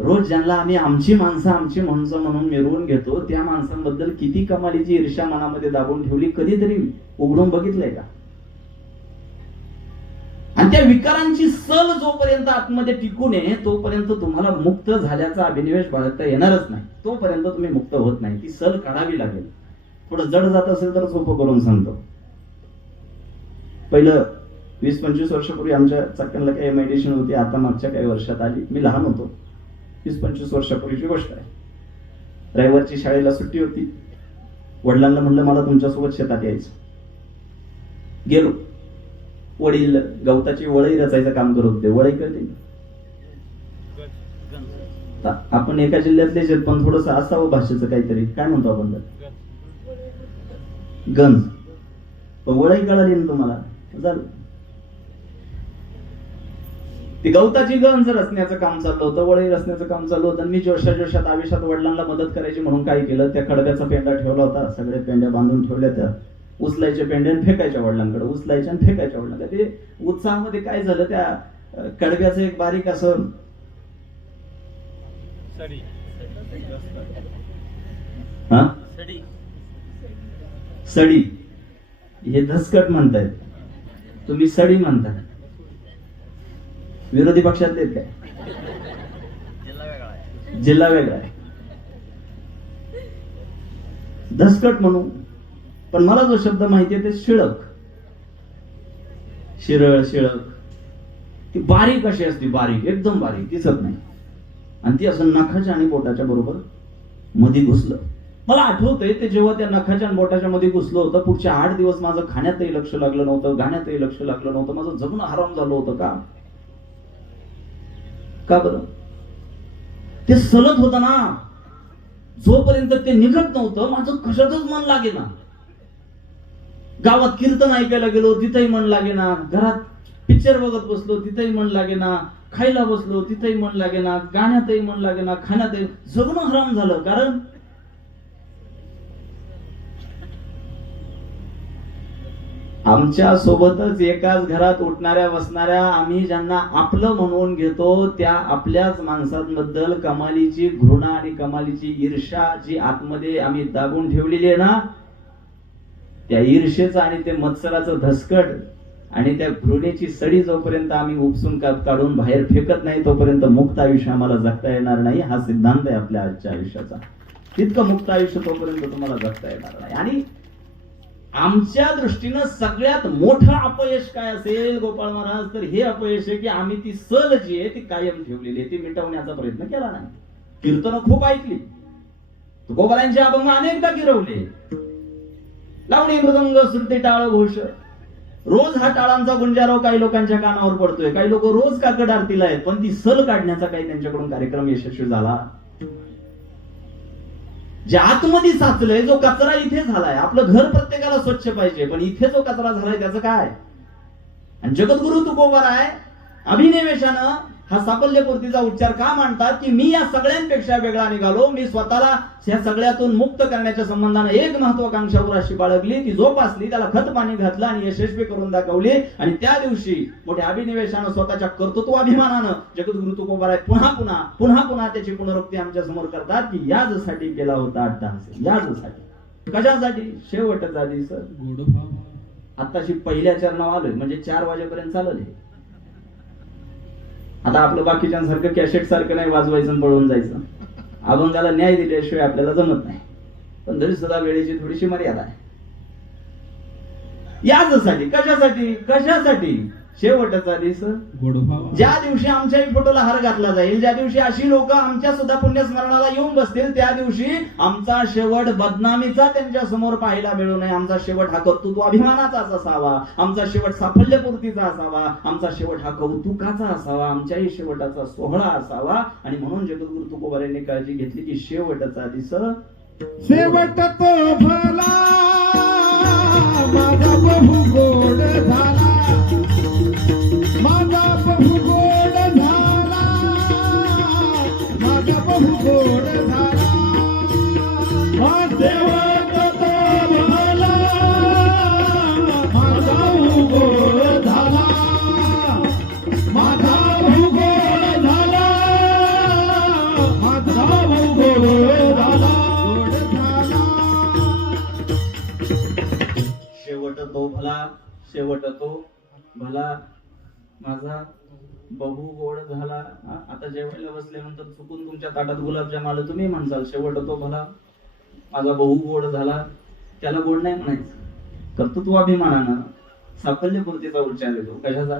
रोज ज्यांना आम्ही आमची माणसं म्हणून मिरवून घेतो, त्या माणसांबद्दल किती कमालीची ईर्ष्या मनामध्ये दाबून ठेवली, कधीतरी उघडून बघितलंय का? आणि त्या विकारांची सल जोपर्यंत आतमध्ये टिकून आहे तोपर्यंत तुम्हाला मुक्त झाल्याचा अभिनिवेश बाळगता येणारच नाही. तोपर्यंत तुम्ही मुक्त होत नाही. ती सल काढावी लागेल. थोडं जड जात असेल तर सोपं करून सांगतो. पहिलं 20-25 वर्षापूर्वी आमच्या चाकणला काही मेडिटेशन होती. आता मागच्या काही वर्षात आली. मी लहान होतो. 20-25 वर्षापूर्वीची गोष्ट आहे. रविवारची शाळेला सुट्टी होती. वडिलांना म्हणलं मला तुमच्यासोबत शेतात यायचं. गेलो. वडील गवताची वळई रचायचं काम करत होते. वळई करते आपण एका जिल्ह्यातलेच आहेत, पण थोडस असावं भाषेचं काहीतरी. काय म्हणतो आपण? गंज. वळई कळाली ना तुम्हाला? झालं. ती गवताची गंज रचण्याचं काम चाललं होतं, वळई रचण्याचं काम चालू होतं. मी जोशात आवेशात वडिलांना मदत करायची म्हणून काय केलं, त्या खडब्याचा पेंडा ठेवला होता. सगळे पेंड्या बांधून ठेवल्या. त्या उचलायचे पेंड्या फेकायच्या वडिलांकडे, उचलायच्या आणि फेकायच्या वडिलांकडे. ते उत्साहामध्ये काय झालं, त्या कडब्याचं एक बारीक असं सडी, हे धसकट म्हणतायत, तुम्ही सडी म्हणताय. विरोधी पक्षातले काय? जिल्हा वेगळा आहे. धसकट म्हणू, पण मला जो शब्द माहिती आहे ते शिळक. शिळक. ती बारीक अशी असते, बारीक, एकदम बारीक, दिसत नाही. आणि ती असं नखाच्या आणि बोटाच्या बरोबर मध्ये घुसलं. मला आठवतंय ते जेव्हा त्या नखाच्या आणि बोटाच्या मध्ये घुसलं होतं, पुढचे 8 दिवस माझं खाण्यातही लक्ष लागलं नव्हतं, गाण्यातही लक्ष लागलं नव्हतं. माझं जगणं हराम झालं होतं. का बरं? ते सलत होतं ना. जोपर्यंत ते निघत नव्हतं माझं कशातच मन लागेना. गावात कीर्तन ऐकायला गेलो तिथेही मन लागेना, घरात पिक्चर बघत बसलो तिथेही मन लागेना, खायला बसलो तिथेही मन लागेना, गाण्यातही मन लागेना, खाण्यातही. जगणं हराम झालं. कारण आमच्या सोबतच एकाच घरात उठणाऱ्या बसणाऱ्या आम्ही ज्यांना आपलं म्हणून घेतो, त्या आपल्याच माणसांबद्दल कमालीची घृणा आणि कमालीची ईर्ष्या जी आतमध्ये आम्ही दाबून ठेवलेली आहे ना, त्या ईर्षेचं आणि ते मत्सराचं धसकट आणि त्या घृणेची सडी जोपर्यंत आम्ही उपसून काढून बाहेर फेकत नाही तोपर्यंत मुक्त आयुष्य आम्हाला जगता येणार नाही. हा सिद्धांत आहे आपल्या आजच्या आयुष्याचा. तितकं मुक्त आयुष्य तोपर्यंत तुम्हाला जगता येणार नाही. आणि आमच्या दृष्टीनं सगळ्यात मोठं अपयश काय असेल गोपाळ महाराज, तर हे अपयश आहे की आम्ही ती सल जी आहे ती कायम ठेवलेली आहे, ती मिटवण्याचा प्रयत्न केला नाही. कीर्तनं खूप ऐकली, गोपाळांचे अभंग अनेकदा गिरवले, लावणी मृदंग श्रुती टाळ घोष. रोज हा टाळांचा गुंजाराव काही लोकांच्या कानावर पडतोय. काही लोक रोज काकड आरतीला आहेत, पण ती सल काढण्याचा काही त्यांच्याकडून कार्यक्रम यशस्वी झाला? जे आतमध्ये साचलंय, जो कचरा इथे झालाय. आपलं घर प्रत्येकाला स्वच्छ पाहिजे, पण इथे जो कचरा झालाय त्याचं काय? आणि जगद्गुरु तुकोबाराय अभिनिवेशानं हा साफल्यपूर्तीचा उच्चार का मांडतात की मी या सगळ्यांपेक्षा वेगळा निघालो, मी स्वतःला या सगळ्यातून मुक्त करण्याच्या संबंधानं एक महत्वाकांक्षा अशी बाळगली, ती जोपासली, त्याला खत पाणी घातलं आणि यशस्वी करून दाखवली. आणि त्या दिवशी मोठ्या अभिनिवेशानं स्वतःच्या कर्तृत्व अभिमानानं जगद्गुरु तुकोबाराय पुन्हा त्याची पुनरुक्ती आमच्या समोर करतात की याचसाठी केला होता अट्टहास. याचसाठी, कशासाठी? शेवटचा दिवस. आताशी पहिल्या चरणावर आलोय, म्हणजे 4 वाजेपर्यंत चालले. आता आपलं बाकीच्यांसारखं कॅसेट सारखं नाही वाजवायचं पळून जायचं. अभंगाला न्याय दिल्याशिवाय आपल्याला जमत नाही. पण तरी सुद्धा वेळेची थोडीशी मर्यादा आहे. याचसाठी, कशासाठी? शेवटचा दिवस, ज्या दिवशी आमच्याही फोटोला हार घातला जाईल, ज्या दिवशी अशी लोक आमच्या सुद्धा पुण्यस्मरणाला येऊन बसतील, त्या दिवशी आमचा शेवट बदनामीचा त्यांच्या समोर पाहायला मिळू नये. आमचा शेवट हा कर्तृत्व अभिमानाचाच असावा, आमचा शेवट साफल्यपूर्तीचा असावा, आमचा शेवट हा कौतुकाचा असावा, आमच्याही शेवटाचा सोहळा असावा. आणि म्हणून जगद्गुरु तुकोबारायांनी काळजी घेतली की शेवटचा दिस शेवट तो भला माझा बहु गोड झाला, माझा बहु गोड झाला, माझा बहु गोड झाला. शेवट तो भला माझा बहु गोड झाला, माझा बहु गोड झाला, शेवट तो भला माझा बहू गोड झाला. आता जेवायला बसल्यानंतर चुकून तुमच्या ताटात गुलाबजाम आलं, तुम्ही म्हणसाल शेवट तो भला माझा बहू गोड झाला. त्याला गोड नाही म्हणायचं, कर्तृत्वाभिमानानं साफल्यपूर्तीचा उच्चार येतो. कशाचा?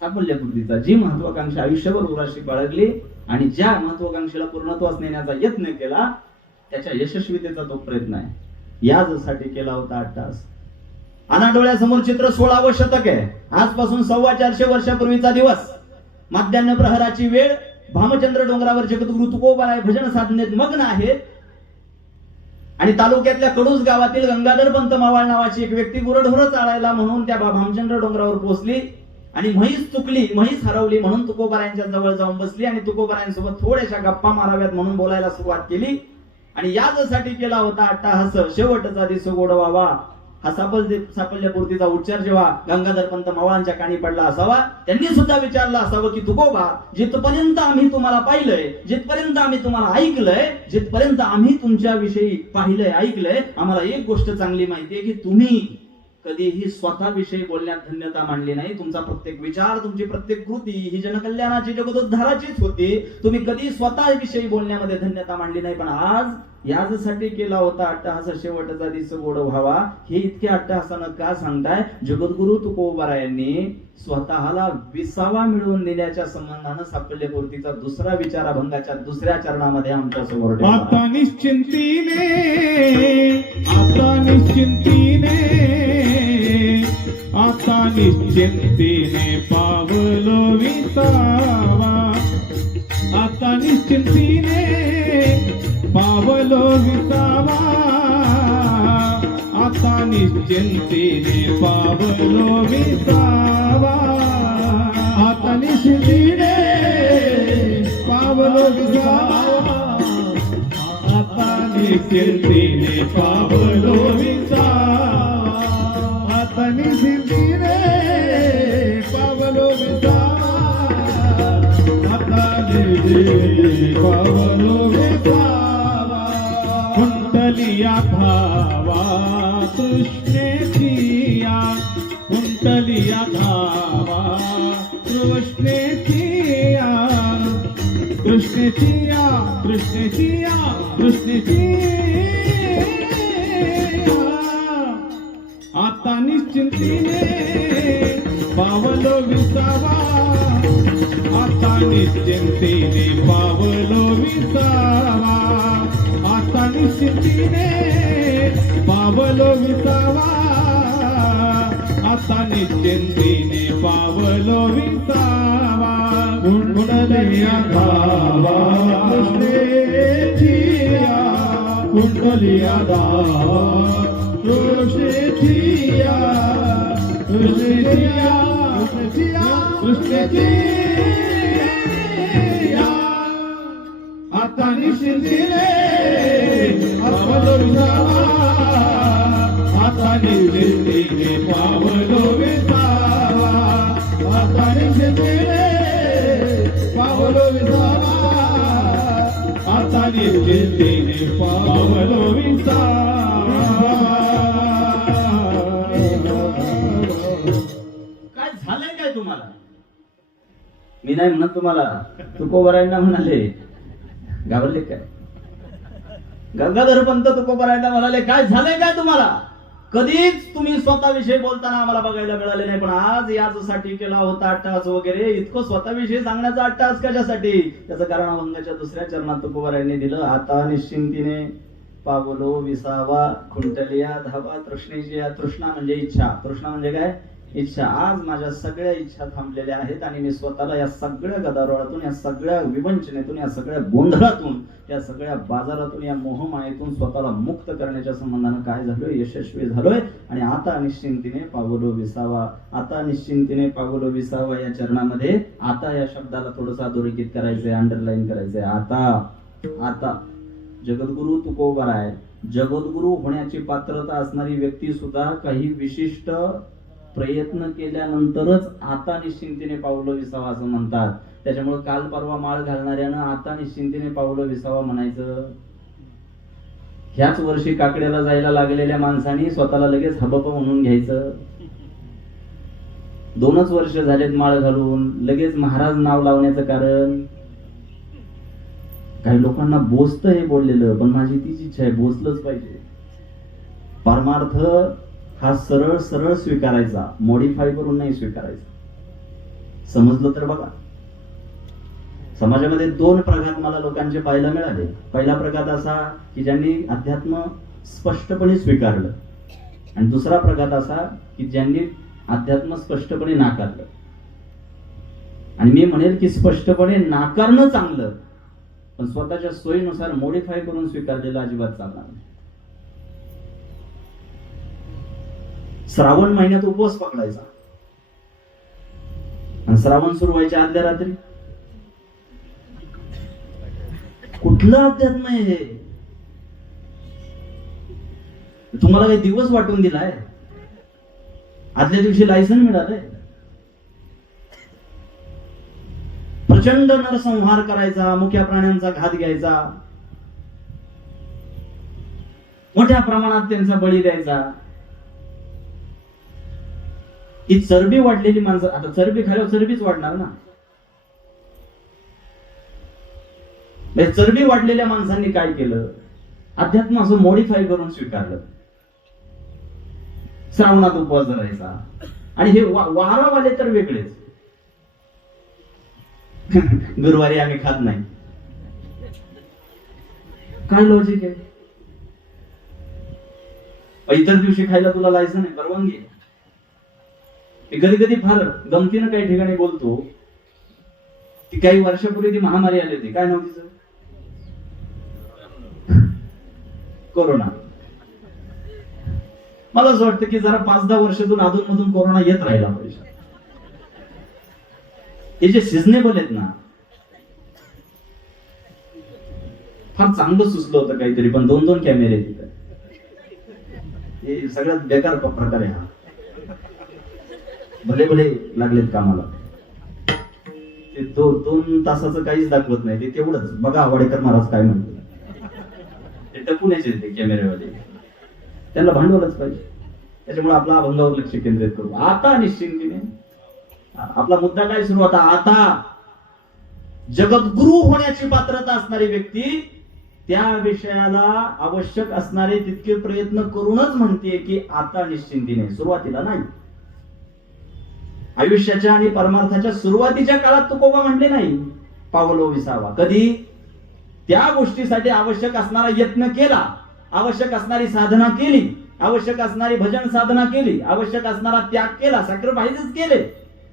साफल्यपूर्तीचा. जी महत्वाकांक्षा आयुष्यभर उराशी बाळगली आणि ज्या महत्वाकांक्षेला पूर्णत्वास नेण्याचा यत्न केला त्याच्या यशस्वीतेचा तो प्रयत्न आहे. यासाठी केला होता 8 तास. अनाडोळ्यासमोर चित्र 16वं शतक आहे. आजपासून 450 वर्षापूर्वीचा दिवस, माध्यान्ह प्रहराची वेळ. भामचंद्र डोंगरावर जगद्गुरु तुकोबाराय भजन साधनेत मग्न आहेत आणि तालुक्यातल्या कडूस गावातील गंगाधर पंत मावाळ नावाची एक व्यक्ती गुरढोरं चाळायला म्हणून त्या भामचंद्र डोंगरावर पोहोचली आणि म्हैस चुकली, म्हैस हरवली म्हणून तुकोबारायांच्या जवळ जाऊन बसली आणि तुकोबारायांसोबत थोड्याशा गप्पा माराव्यात म्हणून बोलायला सुरुवात केली. आणि यासाठी केला होता अट्टाहास. शेवटचा दिस गोड व्हावा हा साफल्यपूर्तीचा उच्चार जेव्हा गंगाधर पंत मावळांच्या कानी पडला असावा, त्यांनी सुद्धा विचारलं असावं की तुकोबा, जिथपर्यंत आम्ही तुम्हाला पाहिलंय, जिथपर्यंत आम्ही तुम्हाला ऐकलंय, जिथपर्यंत आम्ही तुमच्या विषयी पाहिलंय ऐकलंय, आम्हाला एक गोष्ट चांगली माहितीये की तुम्ही कधीही स्वतःविषयी बोलण्यात धन्यता मांडली नाही. तुमचा प्रत्येक विचार, तुमची प्रत्येक कृती ही जनकल्याणाची जगदोद्धाराचीच होती. तुम्ही कधी स्वतःविषयी बोलण्यामध्ये धन्यता मांडली नाही. पण आज यासाठी केला होता अट्टहास, शेवटचा दिस गोड व्हावा. हे इतक्या अट्टहासानं का सांगताय? जगद्गुरु तुकोबारायांनी स्वतःला विसावा मिळवून दिल्याच्या संबंधानं साफल्यपूर्तीचा दुसरा विचाराभंगाच्या दुसऱ्या चरणामध्ये आमच्या समोर ठेवला. आता निश्चिंतीने, आता निश्चिंतीने, आता निश्चिंतीने पावलो विसावा. आता निश्चिंतीने पावलो विसावा. आता निश्चिंतीने पावलो विसावा. आता निश्चिंतीने पावलो विसावा. आता निश्चिंतीने पावलो विसावा. आता निश्चिंतीने पावलो विसावा. आता निश्चिंतीने पावलो विसावा. कुंटलिया धावा कृष्णेचिया, कुंटलिया धावा कृष्णेचिया, कृष्णेचिया, कृष्णेचिया, कृष्णेचिया. आता निश्चिंतीने पावलो विसावा. आता निश्चिंतीने पावलो विसावा. आता निश्चिंतीने पावलो विसावा. आता निश्चिंतीने पावलो विसावा. कुंडलिया धावा कृष्णेचिया, कुंडलिया धावा कृष्णेचिया, कृष्णेचिया, कृष्णेचिया, कृष्णेचिया. आता निश्चिंतीने पावलो विसावा. आता निश्चिंतीने पावलो विसावा. आता निश्चिंतीने पावलो विसावा. आता निश्चिंतीने पावलो विसावा. काय झालंय काय तुम्हाला? मी नाही म्हणत तुम्हाला, तुकोबारायांना म्हणाले. घाबरले काय? गंगाधर पंत तुकोबारायांना म्हणाले, काय झालंय काय तुम्हाला? कधीच तुम्ही स्वतःविषयी बोलताना आम्हाला बघायला मिळाले नाही, पण आज यासाठी केला होता अट्टहास वगैरे. इतकं स्वतःविषयी सांगण्याचा अट्टहास कशासाठी? त्याचं कारण अभंगाच्या दुसऱ्या चरणात तुकोबारायांनी दिलं. आता निश्चिंतीने पावलो विसावा. कुंटलिया धावा तृष्णेची. तृष्णा म्हणजे इच्छा. तृष्णा म्हणजे काय? इच्छा. आज माझ्या सगळ्या इच्छा थांबलेल्या आहेत आणि मी स्वतःला या सगळ्या गदारोळातून, या सगळ्या विवंचनेतून, या सगळ्या गोंधळातून, या सगळ्या बाजारातून, या मोहमायेतून स्वतःला मुक्त करण्याच्या संबंधानं काय झालोय? यशस्वी झालोय. आणि आता निश्चिंतीने पावलो विसावा. आता निश्चिंतीने पावलो विसावा या चरणामध्ये आता या शब्दाला थोडंसं अधोरेखित करायचंय, अंडरलाईन करायचंय. आता, आता जगद्गुरु तुकोबाराय, जगद्गुरु होण्याची पात्रता असणारी व्यक्ती सुद्धा काही विशिष्ट प्रयत्न केल्यानंतरच आता निश्चिंतीने पावलो विसावा असं म्हणतात. त्याच्यामुळे काल परवा माळ घालणाऱ्यानं आता निश्चिंतीने पावलो विसावा म्हणायचं. ह्याच वर्षी काकड्याला जायला लागलेल्या माणसाने स्वतःला लगेच हबप म्हणून घ्यायचं. 2च वर्ष झालेत माळ घालून लगेच महाराज नाव लावण्याचं कारण? काही लोकांना बोचतं हे बोललेलं, पण माझी तीच इच्छा आहे, बोचलंच पाहिजे. परमार्थ हा सरळ सरळ स्वीकारायचा, मॉडिफाय करून नाही स्वीकारायचा. समजलं तर बघा. समाजामध्ये 2 प्रघात मला लोकांचे पाहायला मिळाले. पहिला प्रघात असा की ज्यांनी अध्यात्म स्पष्टपणे स्वीकारलं, आणि दुसरा प्रघात असा की ज्यांनी अध्यात्म स्पष्टपणे नाकारलं. आणि मी म्हणेल की स्पष्टपणे नाकारणं चांगलं, पण स्वतःच्या सोयीनुसार मॉडिफाय करून स्वीकारलेलं अजिबात चालणार नाही. श्रावण महिन्यात उपवास पकडायचा, आणि श्रावण सुरू व्हायच्या आदल्या रात्री कुठलं अध्यात्म आहे हे? तुम्हाला काही दिवस वाटून दिलाय? आदल्या दिवशी लायसन मिळालंय? प्रचंड नरसंहार करायचा, मुख्या प्राण्यांचा घात घ्यायचा, मोठ्या प्रमाणात त्यांचा बळी द्यायचा. ही चरबी वाढलेली माणसं, आता चरबी खाल्यावर चरबीच वाढणार ना. चरबी वाढलेल्या माणसांनी काय केलं? अध्यात्म असं मॉडिफाय करून स्वीकारलं. श्रावणात उपवास धरायचा, आणि हे वारावाले तर वेगळेच. गुरुवारी आम्ही खात नाही. काय लॉजिक आहे? इतर दिवशी खायला तुला लायसन आहे, परवानगी आहे. कधी कधी फार गमतीनं काही ठिकाणी बोलतो की काही वर्षापूर्वी ती महामारी आली होती, काय नाव तिचं? कोरोना. मला असं वाटतं की जरा 5-10 वर्षातून अधून मधून कोरोना येत राहिला पाहिजे. हे जे सिजनेबल आहेत ना, फार चांगलं सुचलं होतं काहीतरी, पण 2-2 कॅमेरे तिथे. हे सगळ्यात बेकार प्रकार आहे हा. भले भले लागलेत कामाला, ते 2 तासाचं काहीच दाखवत नाही, ते तेवढंच. बघा आवाडेकर महाराज काय म्हणतो, ते टपून यायचे ते कॅमेरेवाले. त्यांना भांडवलच पाहिजे. त्याच्यामुळे आपला अभंगावर लक्ष केंद्रित करू. आता निश्चिंतीने आपला मुद्दा काय सुरू होता? आता जगद्गुरु होण्याची पात्रता असणारी व्यक्ती त्या विषयाला आवश्यक असणारे तितके प्रयत्न करूनच म्हणते की आता निश्चिंतीने. सुरुवातीला नाही. आयुष्याच्या आणि परमार्थाच्या सुरुवातीच्या काळात तुकोबा म्हणले नाही पावलो विसावा. कधी? त्या गोष्टीसाठी आवश्यक असणारा यत्न केला, आवश्यक असणारी साधना केली, आवश्यक असणारी भजन साधना केली, आवश्यक असणारा त्याग केला, सॅक्रिफाइसेस केले,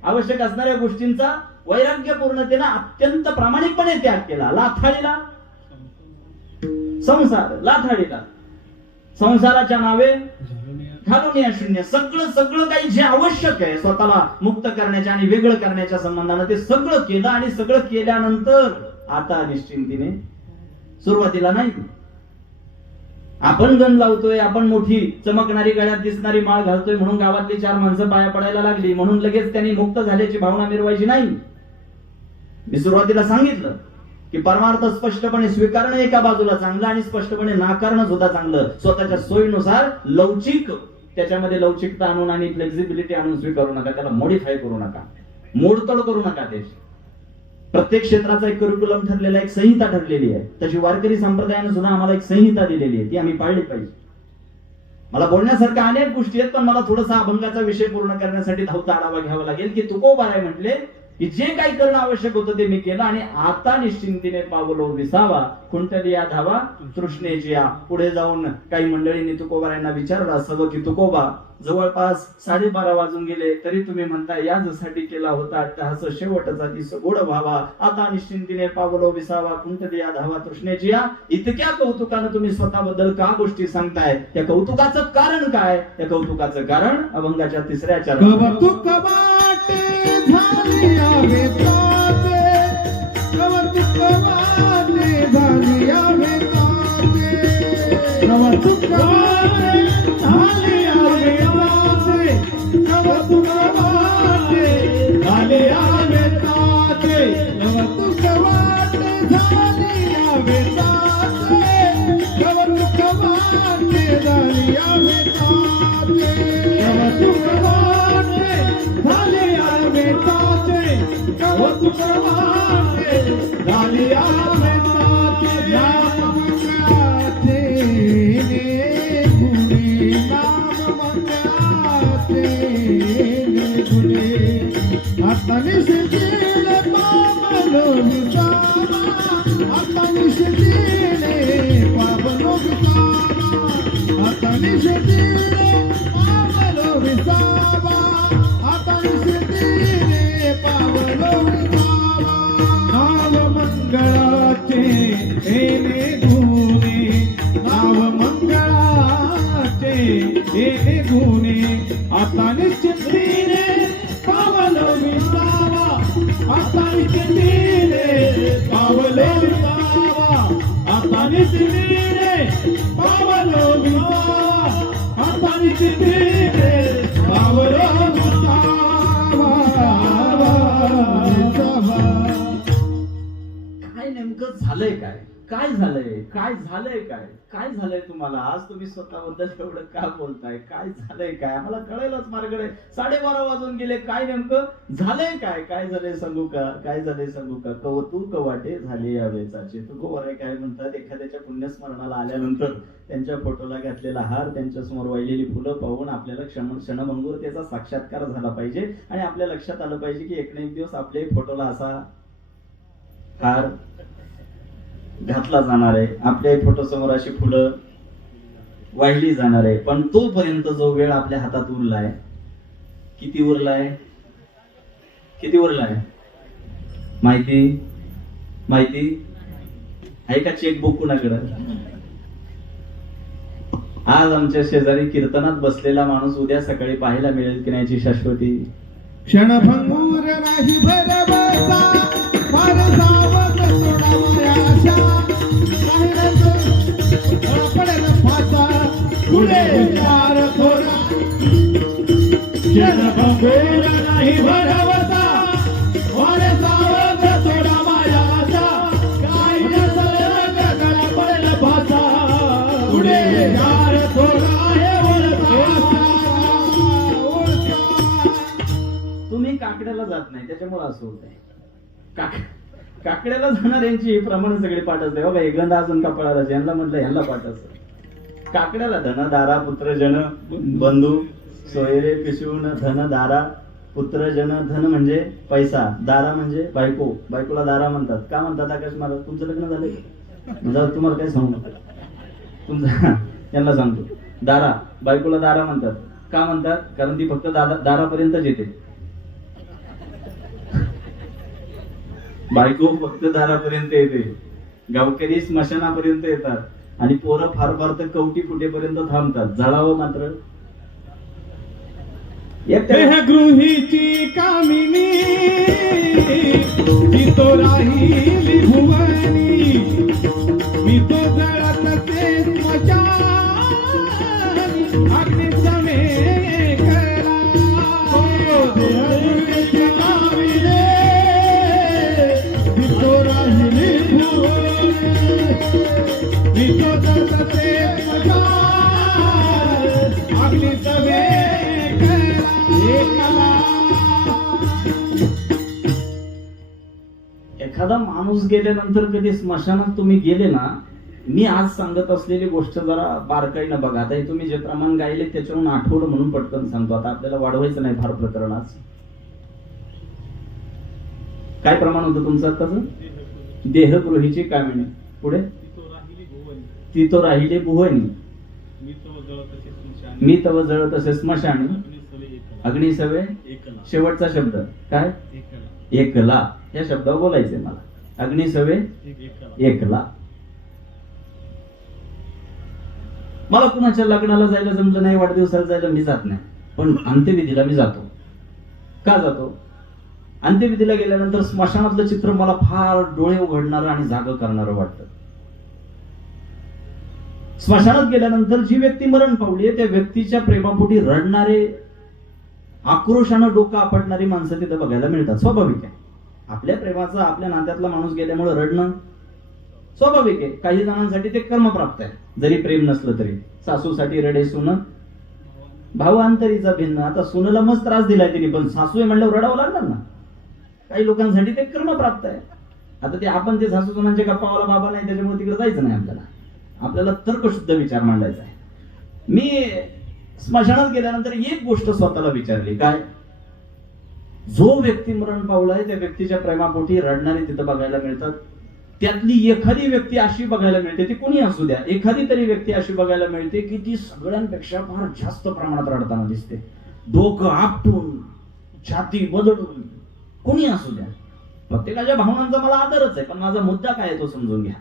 आवश्यक असणाऱ्या गोष्टींचा वैराग्यपूर्णतेने अत्यंत प्रामाणिकपणे त्याग केला. लाथाळीला संसार, लाथाळीला संसाराच्या नावे घालून या शून्य. सगळं सगळं काही जे आवश्यक आहे स्वतःला मुक्त करण्याच्या आणि वेगळं करण्याच्या संबंधानं ते सगळं केलं, आणि सगळं केल्यानंतर आता निश्चिंतीने. सुरुवातीला नाही. आपण गण लावतोय, आपण मोठी चमकणारी गळ्यात दिसणारी माळ घालतोय म्हणून गावातली 4 माणसं पाया पडायला लागली म्हणून लगेच त्यांनी मुक्त झाल्याची भावना मिरवायची नाही. मी सुरुवातीला सांगितलं की परमार्थ स्पष्टपणे स्वीकारणं एका बाजूला चांगलं, आणि स्पष्टपणे नाकारणं सुद्धा चांगलं. स्वतःच्या सोयीनुसार लवचिक, त्याच्यामध्ये लवचिकता आणून आणि फ्लेक्झिबिलिटी आणून स्वीकारू नका. त्याला मॉडिफाय करू नका, मोडतोड करू नका. त्याची प्रत्येक क्षेत्राचा एक करिक्युलम ठरलेला, एक संहिता ठरलेली आहे. तशी वारकरी संप्रदायाने सुद्धा आम्हाला एक संहिता दिलेली आहे, ती आम्ही पाळली पाहिजे. मला बोलण्यासारख्या अनेक गोष्टी आहेत, पण मला थोडासा अभंगाचा विषय पूर्ण करण्यासाठी धावता आढावा घ्यावा लागेल. की तुकोबाराय म्हटले की जे काही करणं आवश्यक होतं ते मी केलं, आणि आता निश्चिंतीने पावलो विसावा, कुंटलिया धावा तृष्णेची या. पुढे जाऊन काही मंडळींनी तुकोबारायांना विचारलं असावं की तुकोबा, जवळपास 12:30 वाजून गेले तरी तुम्ही म्हणता यासाठी केला होता अट्टहास, शेवटचा दिस गोड व्हावा. आता निश्चिंतीने पावलो विसावा, कुंटलिया धावा तृष्णेची या. इतक्या कौतुकानं तुम्ही स्वतःबद्दल का गोष्टी सांगताय? त्या कौतुकाचं कारण काय? त्या कौतुकाचं कारण अभंगाच्या 3ऱ्या चरणात. झाली झालिया वेचाचे नाममंगळाचे गुणे नाममंगळाचे गुणे हाताने शेतीले पावलो विसावा हाताने शेतीले पावलो विसावा हाताने शेतीले पावलो विसावा हाताने शेतीले पावलो विसावा नाव मंगळाचे येणे गुणे नाव मंगळाचे येणे गुणे हाताने शेतीले पावलो विसावा हाताने शेतीले पावलो विसावा हाताने शेतीले पावलो विसावा हाताने शेतीले पावलो विसावा. काय नेमकं झालंय काय काय झालंय काय झालंय काय काय झालंय तुम्हाला आज तुम्ही स्वतःबद्दल एवढं का बोलताय काय झालंय काय आम्हाला कळेलच मार्गडे 12:30 वाजून गेले काय नेमकं झालंय काय काय झालंय सांगू का काय झालंय सांगू का कौतुक वाटे झाले या वेचाचे तुकोबरे काय म्हणतात एखाद्याच्या पुण्यस्मरणाला आल्यानंतर त्यांच्या फोटोला घातलेला हार त्यांच्या समोर वाहिलेली फुलं पाहून आपल्याला क्षणभंगूर त्याचा साक्षात्कार झाला पाहिजे आणि आपल्या लक्षात आलं पाहिजे की एक ना एक दिवस आपल्याही फोटोला असा हार घातला जाणार आहे आपल्या फोटो समोर अशी फुलं वाहिली जाणार आहे पण तोपर्यंत जो वेळ आपल्या हातात उरलाय किती उरलाय माहिती आहे का चेकबुक कुणाकडे आज आमच्या शेजारी कीर्तनात बसलेला माणूस उद्या सकाळी पाहायला मिळेल की नाही याची शाश्वती क्षणभंगूर नाही भरवसा फार सावध सोडावया आशा काही पडेल फाचा पुढे विचार थोडा क्षणभंगूर नाही भरवसा फार सावध सोडावया आशा काही गळा पडेल फाचा पुढे विचार थोडा हे तुम्ही काकड्याला जात नाही त्याच्यामुळे असं होत आहे काकड्याला जाणाऱ्यांची प्रमाण सगळे पाठ असते बघा एकदा अजून कपाळाला ज्यांना म्हटलं ह्यांना पाठ असत काकड्याला धन दारा पुत्र जन बंधू सोयरे पिशून धन दारा पुत्र जन धन म्हणजे पैसा दारा म्हणजे बायको बायकोला दारा म्हणतात का म्हणतात आकाश महाराज तुमचं लग्न झालंय म्हणजे तुम्हाला काय सांगू नका तुमचा त्यांना सांगतो दारा बायकोला दारा म्हणतात का म्हणतात कारण ती फक्त दारापर्यंतच येते बायको फक्त दारापर्यंत येते गावकरी स्मशानापर्यंत येतात आणि पोरं फार फार तर कवटी फुटेपर्यंत थांबतात जळावं मात्र गृहीची कामिनी ती तो राहिली भुवनी मी तो जळत ते अग्नि समे करा गृहीची कामिनी ती तो राहिली भुवनी मी तो जळत ते अग्नि समे एखादा माणूस गेल्यानंतर कधी स्मशानात तुम्ही गेले ना मी आज सांगत असलेली गोष्ट जरा बारकाईनं बघा आता हे तुम्ही जे प्रमाण गायले त्याच्यावरून आठवलं म्हणून पटकन सांगतो आता आपल्याला वाढवायचं नाही फार प्रकरणात काय प्रमाण होतं तुमचं आताच देहगृहीची कामिनी पुढे ती तो राहिली भुवनी मी तव जळत असे स्मशानी अग्निसवे शेवटचा शब्द काय एकला या शब्दावर बोलायचे मला अग्निसवे एकला मला कुणाच्या लग्नाला जायला जमलं नाही वाढदिवसाला जायला मी जात नाही पण अंत्यविधीला मी जातो का जातो अंत्यविधीला गेल्यानंतर स्मशानातलं चित्र मला फार डोळे उघडणारं आणि जागं करणारं वाटतं स्मशानात गेल्यानंतर जी व्यक्ती मरण पावली त्या व्यक्तीच्या प्रेमापोटी रडणारे आक्रोशानं डोकं आपटणारी माणसं तिथं बघायला मिळतात स्वाभाविक आहे आपल्या प्रेमाचा आपल्या नात्यातला माणूस गेल्यामुळे रडणं स्वाभाविक आहे काही जणांसाठी ते कर्मप्राप्त आहे जरी प्रेम नसलं तरी सासूसाठी रडे सुन भावांतरीचा भिन्न आता सुनेला मस्त त्रास दिलाय तिने पण सासू आहे म्हणल्यावर रडावं लागणार ना काही लोकांसाठी ते कर्म प्राप्त आहे. आता ते आपण ते सासू म्हणजे गप्पावाला बाबा नाही त्याच्यामुळे तिकडे जायचं नाही. आपल्याला तर्कशुद्ध विचार मांडायचा आहे. मी स्मशानात गेल्यानंतर एक गोष्ट स्वतःला विचारली, काय, जो व्यक्ती मरण पावलाय त्या व्यक्तीच्या प्रेमापोटी रडणारे तिथं बघायला मिळतात. त्यातली एखादी व्यक्ती अशी बघायला मिळते, ती कोणी असू द्या, एखादी तरी व्यक्ती अशी बघायला मिळते की ती सगळ्यांपेक्षा फार जास्त प्रमाणात रडताना दिसते. डोकं आपटून, छाती बदलून, कोणी असू द्या. प्रत्येकाच्या भावनांचा मला आदरच आहे, पण माझा मुद्दा काय आहे तो समजून घ्या.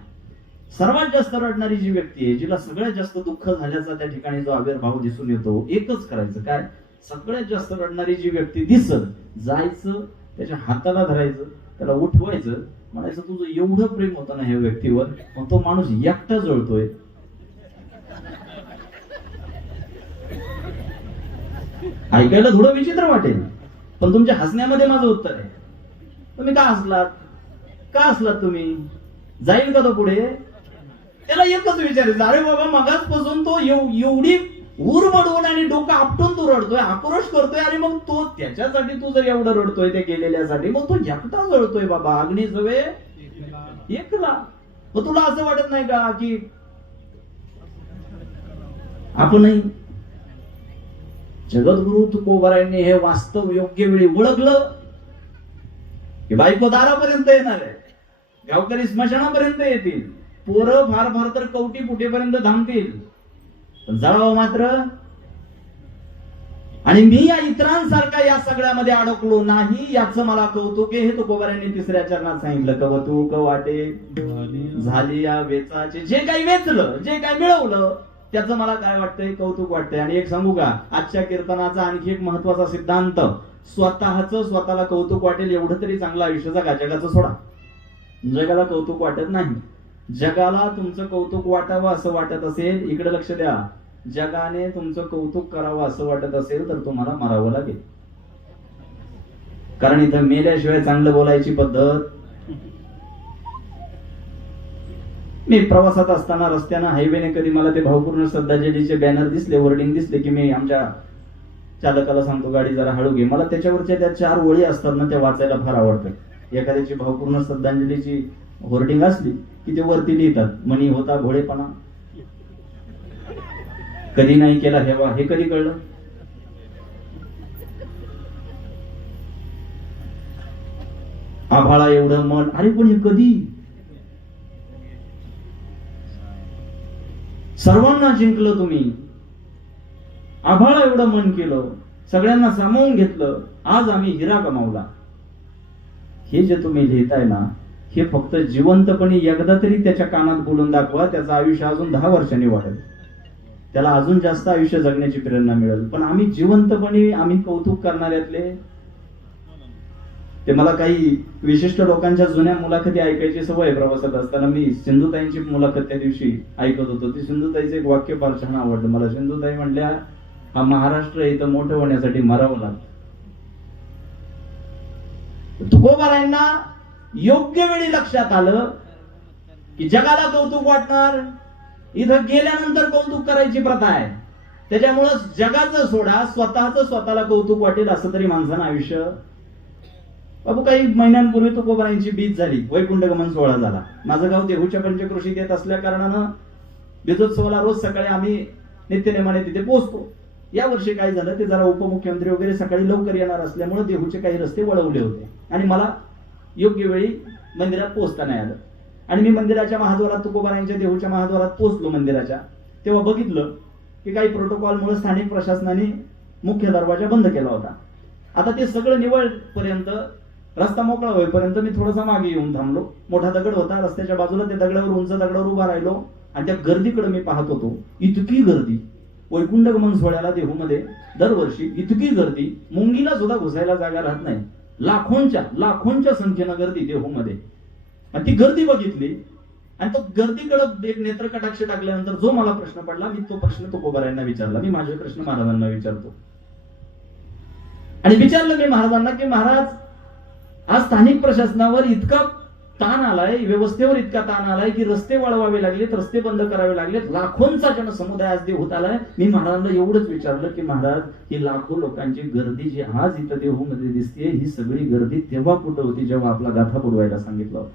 सर्वात जास्त रडणारी जी व्यक्ती आहे, जिला सगळ्यात जास्त दुःख झाल्याचा त्या ठिकाणी जो आविर्भाव दिसून येतो, एकच करायचं, काय, सगळ्यात जास्त रडणारी जी व्यक्ती दिसल, जायचं, त्याच्या हाताला धरायचं, त्याला उठवायचं, म्हणायचं तुझं एवढं प्रेम होतं ना ह्या व्यक्तीवर, पण तो माणूस एकटा जळतोय. ऐकायला थोडं विचित्र वाटेल, पण तुमच्या हसण्यामध्ये माझं उत्तर आहे. तुम्ही का हसलात तुम्ही? जाईल का तो पुढे? त्याला एकच विचारायचं, अरे बाबा मगाचपासून तो एवढी उरमडवून आणि डोकं आपटून तू रडतोय, आक्रोश करतोय, आणि मग तो त्याच्यासाठी तू जर एवढं रडतोय त्या गेलेल्यासाठी, मग तो एकटा जळतोय बाबा, अग्नी जवे एकला. मग तुला असं वाटत नाही का की आपणही जगद्गुरु तुकोबारायांनी हे वास्तव योग्य वेळी ओळखलं की बायको दारापर्यंत येणार आहे, गावकरी स्मशानापर्यंत येतील, पोरं फार फार तर कवटी फुटेपर्यंत थांबतील, पण जळावं मात्र. आणि मी या इतरांसारखा या सगळ्यामध्ये अडकलो नाही, याचं मला कौतुक आहे. हे तुकोबारायांनी तिसऱ्या चरणात सांगितलं, कवतुक वाटे झाली या वेचाचे. जे काही वेचलं, जे काही मिळवलं, त्याचं मला काय वाटतंय, कौतुक वाटतंय. आणि एक सांगू का, आजच्या कीर्तनाचा आणखी एक महत्वाचा सिद्धांत, स्वतःला कौतुक वाटेल एवढं तरी चांगलं आयुष्य जगा. जगाचं सोडा, जगाला कौतुक वाटत नाही. जगाला तुमचं कौतुक वाटावं असं वाटत असेल, इकडे लक्ष द्या, जगाने तुमचं कौतुक करावं असं वाटत असेल तर तुम्हाला मरावं लागेल. कारण इथं मेल्याशिवाय चांगलं बोलायची पद्धत. मी प्रवासात असताना रस्त्यानं हायवेने कधी मला ते भावपूर्ण श्रद्धांजलीचे बॅनर दिसले, वर्डिंग दिसले, की मी आमच्या चालकाला सांगतो गाडी जरा हळू घे. मला त्याच्यावरच्या त्या 4 ओळी असतात ना, त्या वाचायला फार आवडतात. एखाद्याची भावपूर्ण श्रद्धांजलीची होर्डिंग असली की ते वरती लिहितात, मनी होता भोळेपणा, कधी नाही केला हेवा. हे कधी कळलं? आभाळा एवढं मन, अरे पण हे कधी? सर्वांना जिंकलं तुम्ही, आभाळा एवढं मन केलं, सगळ्यांना सामावून घेतलं, आज आम्ही हिरा कमावला. हे जे तुम्ही लिहिताय ना, हे फक्त जिवंतपणे एकदा तरी त्याच्या कानात बोलून दाखवा, त्याचं आयुष्य अजून 10 वर्षांनी वाढेल, त्याला अजून जास्त आयुष्य जगण्याची प्रेरणा मिळेल. पण आम्ही जिवंतपणे आम्ही कौतुक करणाऱ्यातले, ते मला काही विशिष्ट लोकांच्या जुन्या मुलाखती ऐकायची सवय आहे. प्रवासात असताना मी सिंधुताईंची मुलाखत त्या दिवशी ऐकत होतो. ती सिंधुताईचं एक वाक्य फार छान आवडलं मला. सिंधुताई म्हणल्या, हा महाराष्ट्र इथं मोठं होण्यासाठी मरावं लागतं. तुकोबारायांना योग्य वेळी लक्षात आलं की जगाला कौतुक वाटणार, इथं गेल्यानंतर कौतुक करायची प्रथा आहे, त्याच्यामुळं जगाचं सोडा, स्वतःला कौतुक वाटेल असं तरी माणसानं आयुष्य. बाबू काही महिन्यांपूर्वी तुकोबारायांची बीज झाली, वैकुंठगमन सोहळा झाला. माझं गाव देहूच्या पंचक्रोशीत येत असल्या कारणानं बीजोत्सवाला रोज सकाळी आम्ही नित्यनेमाने तिथे पोहोचतो. या वर्षी काय झालं, ते जरा उपमुख्यमंत्री वगैरे सकाळी लवकर येणार असल्यामुळे देहूचे काही रस्ते वळवले होते आणि मला योग्य वेळी मंदिरात पोहोचता नाही आलं. आणि मी मंदिराच्या महाद्वारात, तुकोबारायांच्या देहूच्या महाद्वारात पोहोचलो मंदिराच्या, तेव्हा बघितलं की काही प्रोटोकॉलमुळे स्थानिक प्रशासनाने मुख्य दरवाजा बंद केला होता. आता ते सगळं निवळपर्यंत, रस्ता मोकळा होईपर्यंत मी थोडासा मागे येऊन थांबलो. मोठा दगड होता रस्त्याच्या बाजूला, त्या दगडावर, उंच दगडावर उभा राहिलो आणि त्या गर्दीकडे मी पाहत होतो. इतकी गर्दी वैकुंठगमन सोहळ्याला देहूमध्ये दरवर्षी, इतकी गर्दी, मुंगीला सुद्धा घुसायला जागा राहत नाही. लाखोंच्या संख्येनं गर्दी देहूमध्ये. आणि ती गर्दी बघितली आणि तो गर्दीकडे एक नेत्रकटाक्ष टाकल्यानंतर जो मला प्रश्न पडला, मी तो प्रश्न तुकोबारायांना विचारला. मी माझे प्रश्न महाराजांना विचारतो. आणि विचारलं मी महाराजांना की महाराज, आज स्थानिक प्रशासनावर इतका ताण आलाय, व्यवस्थेवर इतका ताण आलाय की रस्ते वळवावे लागलेत, रस्ते बंद करावे लागलेत, लाखोंचा जनसमुदाय आज देव होत आलाय. मी महाराजांना एवढंच विचारलं की महाराज, ही लाखो लोकांची गर्दी जी आज इथं देहूमध्ये दिसते, ही सगळी गर्दी तेव्हा कुठं होती जेव्हा आपला गाथा बुडवायला सांगितलं होतं?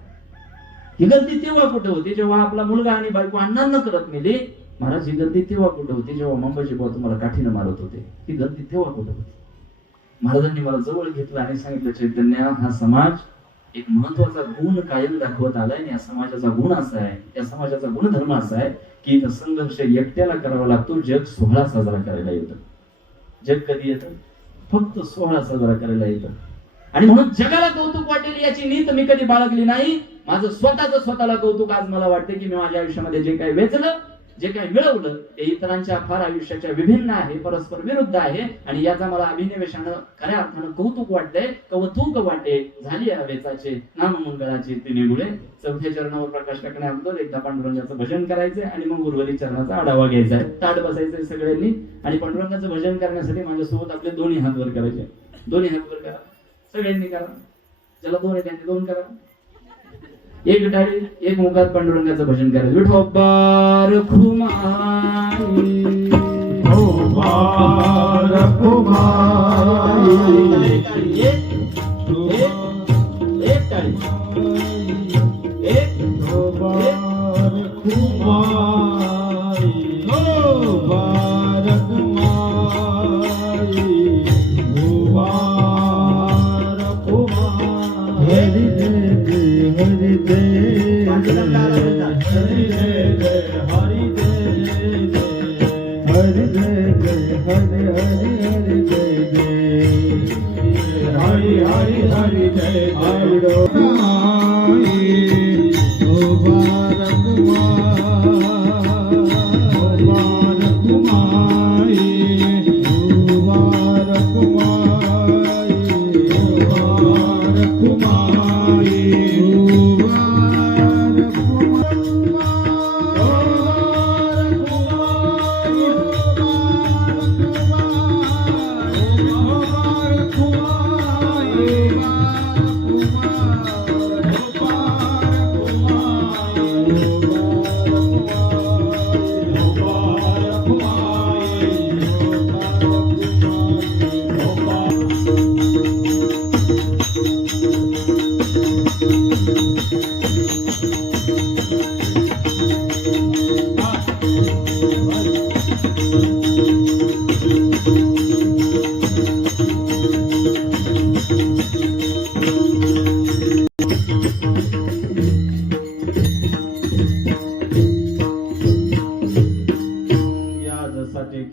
ही गर्दी तेव्हा कुठं होती जेव्हा आपला मुलगा आणि बायको अण्णांना करत नेली? महाराज, ही गर्दी तेव्हा कुठं होती जेव्हा मंबाजी बाबा तुम्हाला काठीनं मारत होते? ही गर्दी तेव्हा कुठं होती? महाराजांनी मला जवळ घेतलं आणि सांगितलं, चैतन्य, हा समाज एक महत्वाचा गुण कायम दाखवत आलाय आणि या समाजाचा गुण असा आहे, या समाजाचा गुणधर्म असा आहे की इथं संघर्ष एकट्याला करावा लागतो, जग सोहळा साजरा करायला येतं. जग कधी येतं? फक्त सोहळा साजरा करायला येतं. आणि म्हणून जगाला कौतुक वाटेल याची नीत मी कधी बाळगली नाही. माझं स्वतःला कौतुक आज मला वाटते की मी माझ्या आयुष्यामध्ये जे काही वेचलं, जे काही मिळवलं, ते इतरांच्या फार आयुष्याच्या विभिन्न आहे, परस्पर विरुद्ध आहे. आणि याचा मला अभिनिवेशानं खऱ्या अर्थानं कौतुक वाटतंय, कौतुक वाटे झाली वेचाचे नाममंगळाचे तिन्ही गुळे. चौथ्या चरणावर प्रकाश टाकण्याअगोदर एकदा पांडुरंगाचं भजन करायचंय आणि मग उर्वरित चरणाचा आढावा घ्यायचा आहे. ताट बसायचंय सगळ्यांनी आणि पांडुरंगाचं भजन करण्यासाठी माझ्यासोबत आपले दोन्ही हात वर करायचे. दोन्ही हात वर करा, सगळ्यांनी करा. ज्याला दोन आहे त्यांनी दोन करा. एक टाळी एक मुखात पांडुरंगाचं भजन करायचं. विठोबार खुमाई, विठोबार खुमाई, एक टाळी, एक विठोबार खुमाई, विठोबार खुमाई, विठोबार खुमाई. हरि हरि दे हरि दे हरि दे हरि दे हरि दे हरि हरि हरि दे हरि हरि हरि दे हरि दो माई ओ भारत भारत माई ओ भारत माई ओ भारत माई.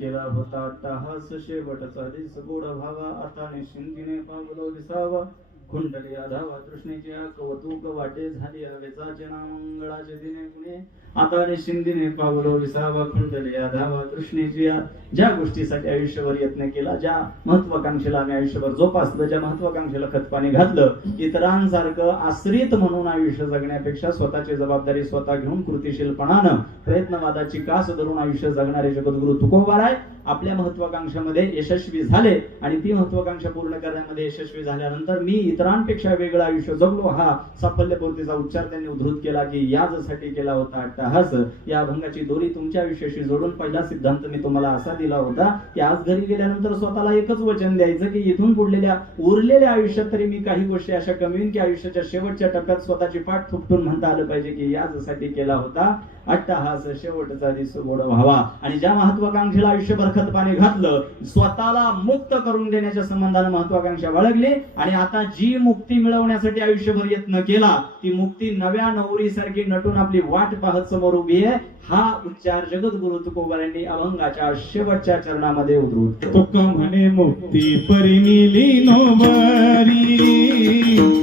केला होता अट्टहास, शेवटचा दिस गोड व्हावा, आता निश्चिंतीने पावलो विसावा. कुंडली आधावा तृष्णेची कौतुक वाटे झाली वेचाचे नामंगळाचे दिने गुणे, आता निश्चिंतीने पावलो विसावा. कुंडली आधावा तृष्णेची. ज्या गोष्टीसाठी आयुष्यभर यत्न केला, ज्या महत्वाकांक्षेला आम्ही आयुष्यभर जोपासलं, ज्या महत्वाकांक्षेला खतपाणी घातलं, इतरांसारखं आश्रित म्हणून आयुष्य जगण्यापेक्षा स्वतःची जबाबदारी स्वतः घेऊन कृतिशीलपणानं प्रयत्नवादाची कास धरून आयुष्य जगणारे जगद्गुरु तुकोबाराय आपल्या महत्वाकांक्षामध्ये यशस्वी झाले. आणि ती महत्वाकांक्षा पूर्ण करण्यामध्ये यशस्वी झाल्यानंतर मी इतरांपेक्षा वेगळं आयुष्य जगलो, हा साफल्यपूर्तीचा उच्चार त्यांनी उद्धृत केला की यासाठी केला होता अट्टहास. या अभंगाची दोरी तुमच्या आयुष्याशी जोडून पहिला सिद्धांत मी तुम्हाला असा दिला होता की आज घरी गेल्यानंतर स्वतःला एकच वचन द्यायचं की इथून पुढलेल्या उरलेल्या आयुष्यात तरी मी काही गोष्टी अशा कमीन की आयुष्याच्या शेवटच्या टप्प्यात स्वतःची पाठ थुपटून म्हणता आलं पाहिजे की यासाठी केला होता अट्टहास, शेवटचा दिस गोड व्हावा. आणि ज्या महत्वाकांक्षेला आयुष्यभर खतपाणी घातलं, स्वतःला मुक्त करून देण्याच्या संबंधाने महत्वाकांक्षा बाळगली आणि आता जी मुक्ती मिळवण्यासाठी आयुष्यभर यत्न केला, ती मुक्ती नव्या नवरीसारखी नटून आपली वाट पाहत समोर उभी आहे. हा उच्चार जगद्गुरु तुकोबारांनी अभंगाच्या शेवटच्या चरणामध्ये उद्धृत. तुका म्हणे मुक्ती परिनिली नोवरी,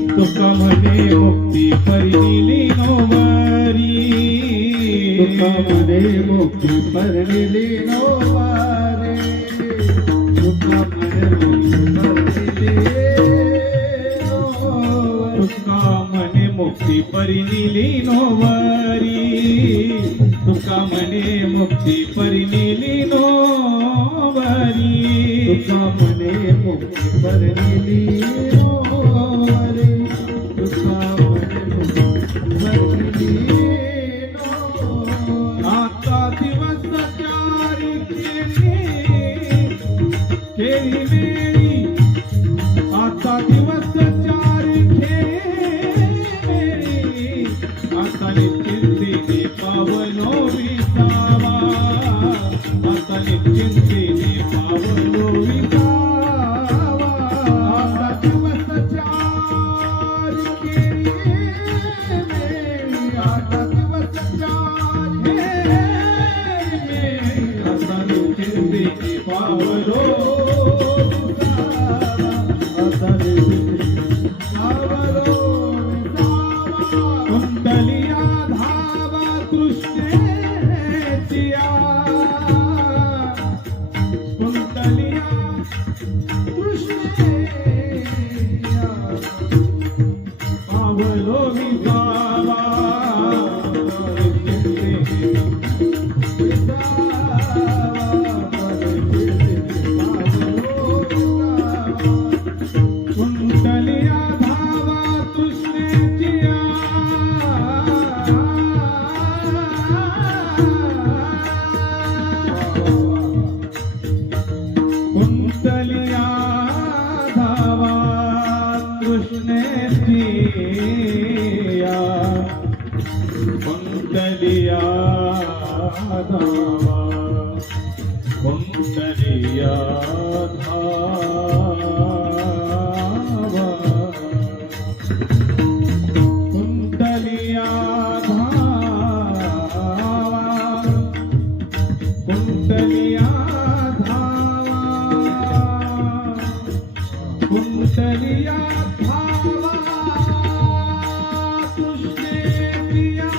तुका म्हणे मुक्ती परिनिली नोवरी, तुका म्हणे मुक्ती परिनिली नोवरी, तुका म्हणे मुक्ती परिनिली नोवरी, तुका म्हणे मुक्ती परिनिली नोवरी, तुका म्हणे मुक्ती परिनिली नोवरी, तुका म्हणे मुक्ती कुंडलिया धावा कृष्णेचिया कुंडलिया कृष्णेचिया पावलो विसावा कुंडलिया धावा कृष्णेचिया कुंडलिया धावा कृष्णेचिया कुंडलिया धावा कुंडलिया धावा कुंडलिया धावा कुंडलिया धावा कुंडलिया धावा कृष्णेचिया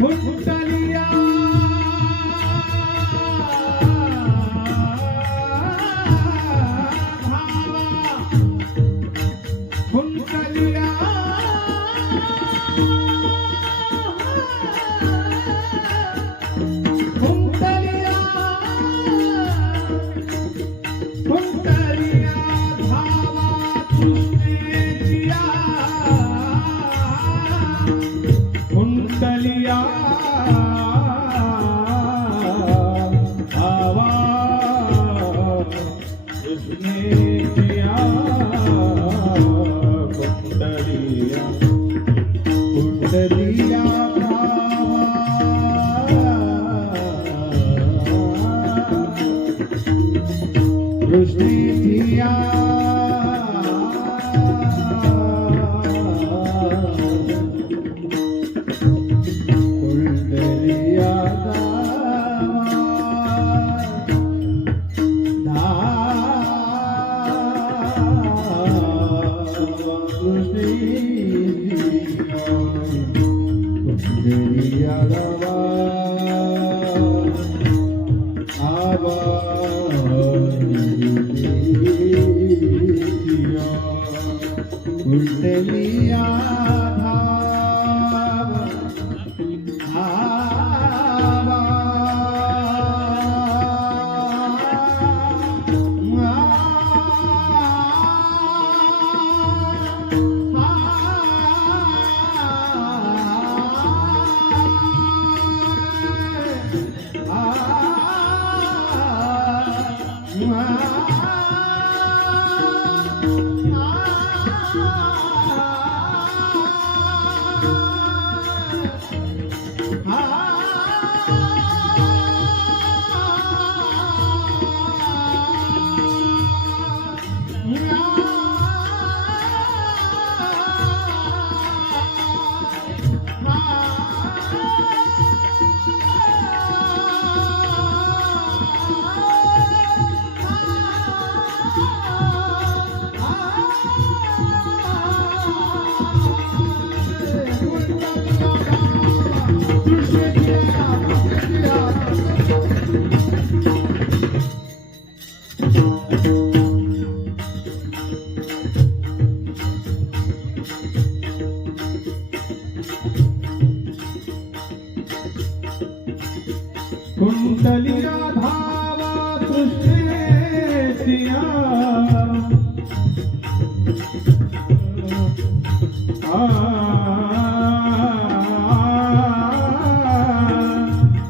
कुंडलिया कुंडलिया कुंडलिया कुंडलिया धावा कृष्णेचिया कुंडलिया धावा कृष्णेचिया कुंडलिया कुंडलिया कृष्णेचिया कुंडलिया कुंडलिया कुंडलिया धावा धावा कुंडलिया धावा कृष्णेचिया आ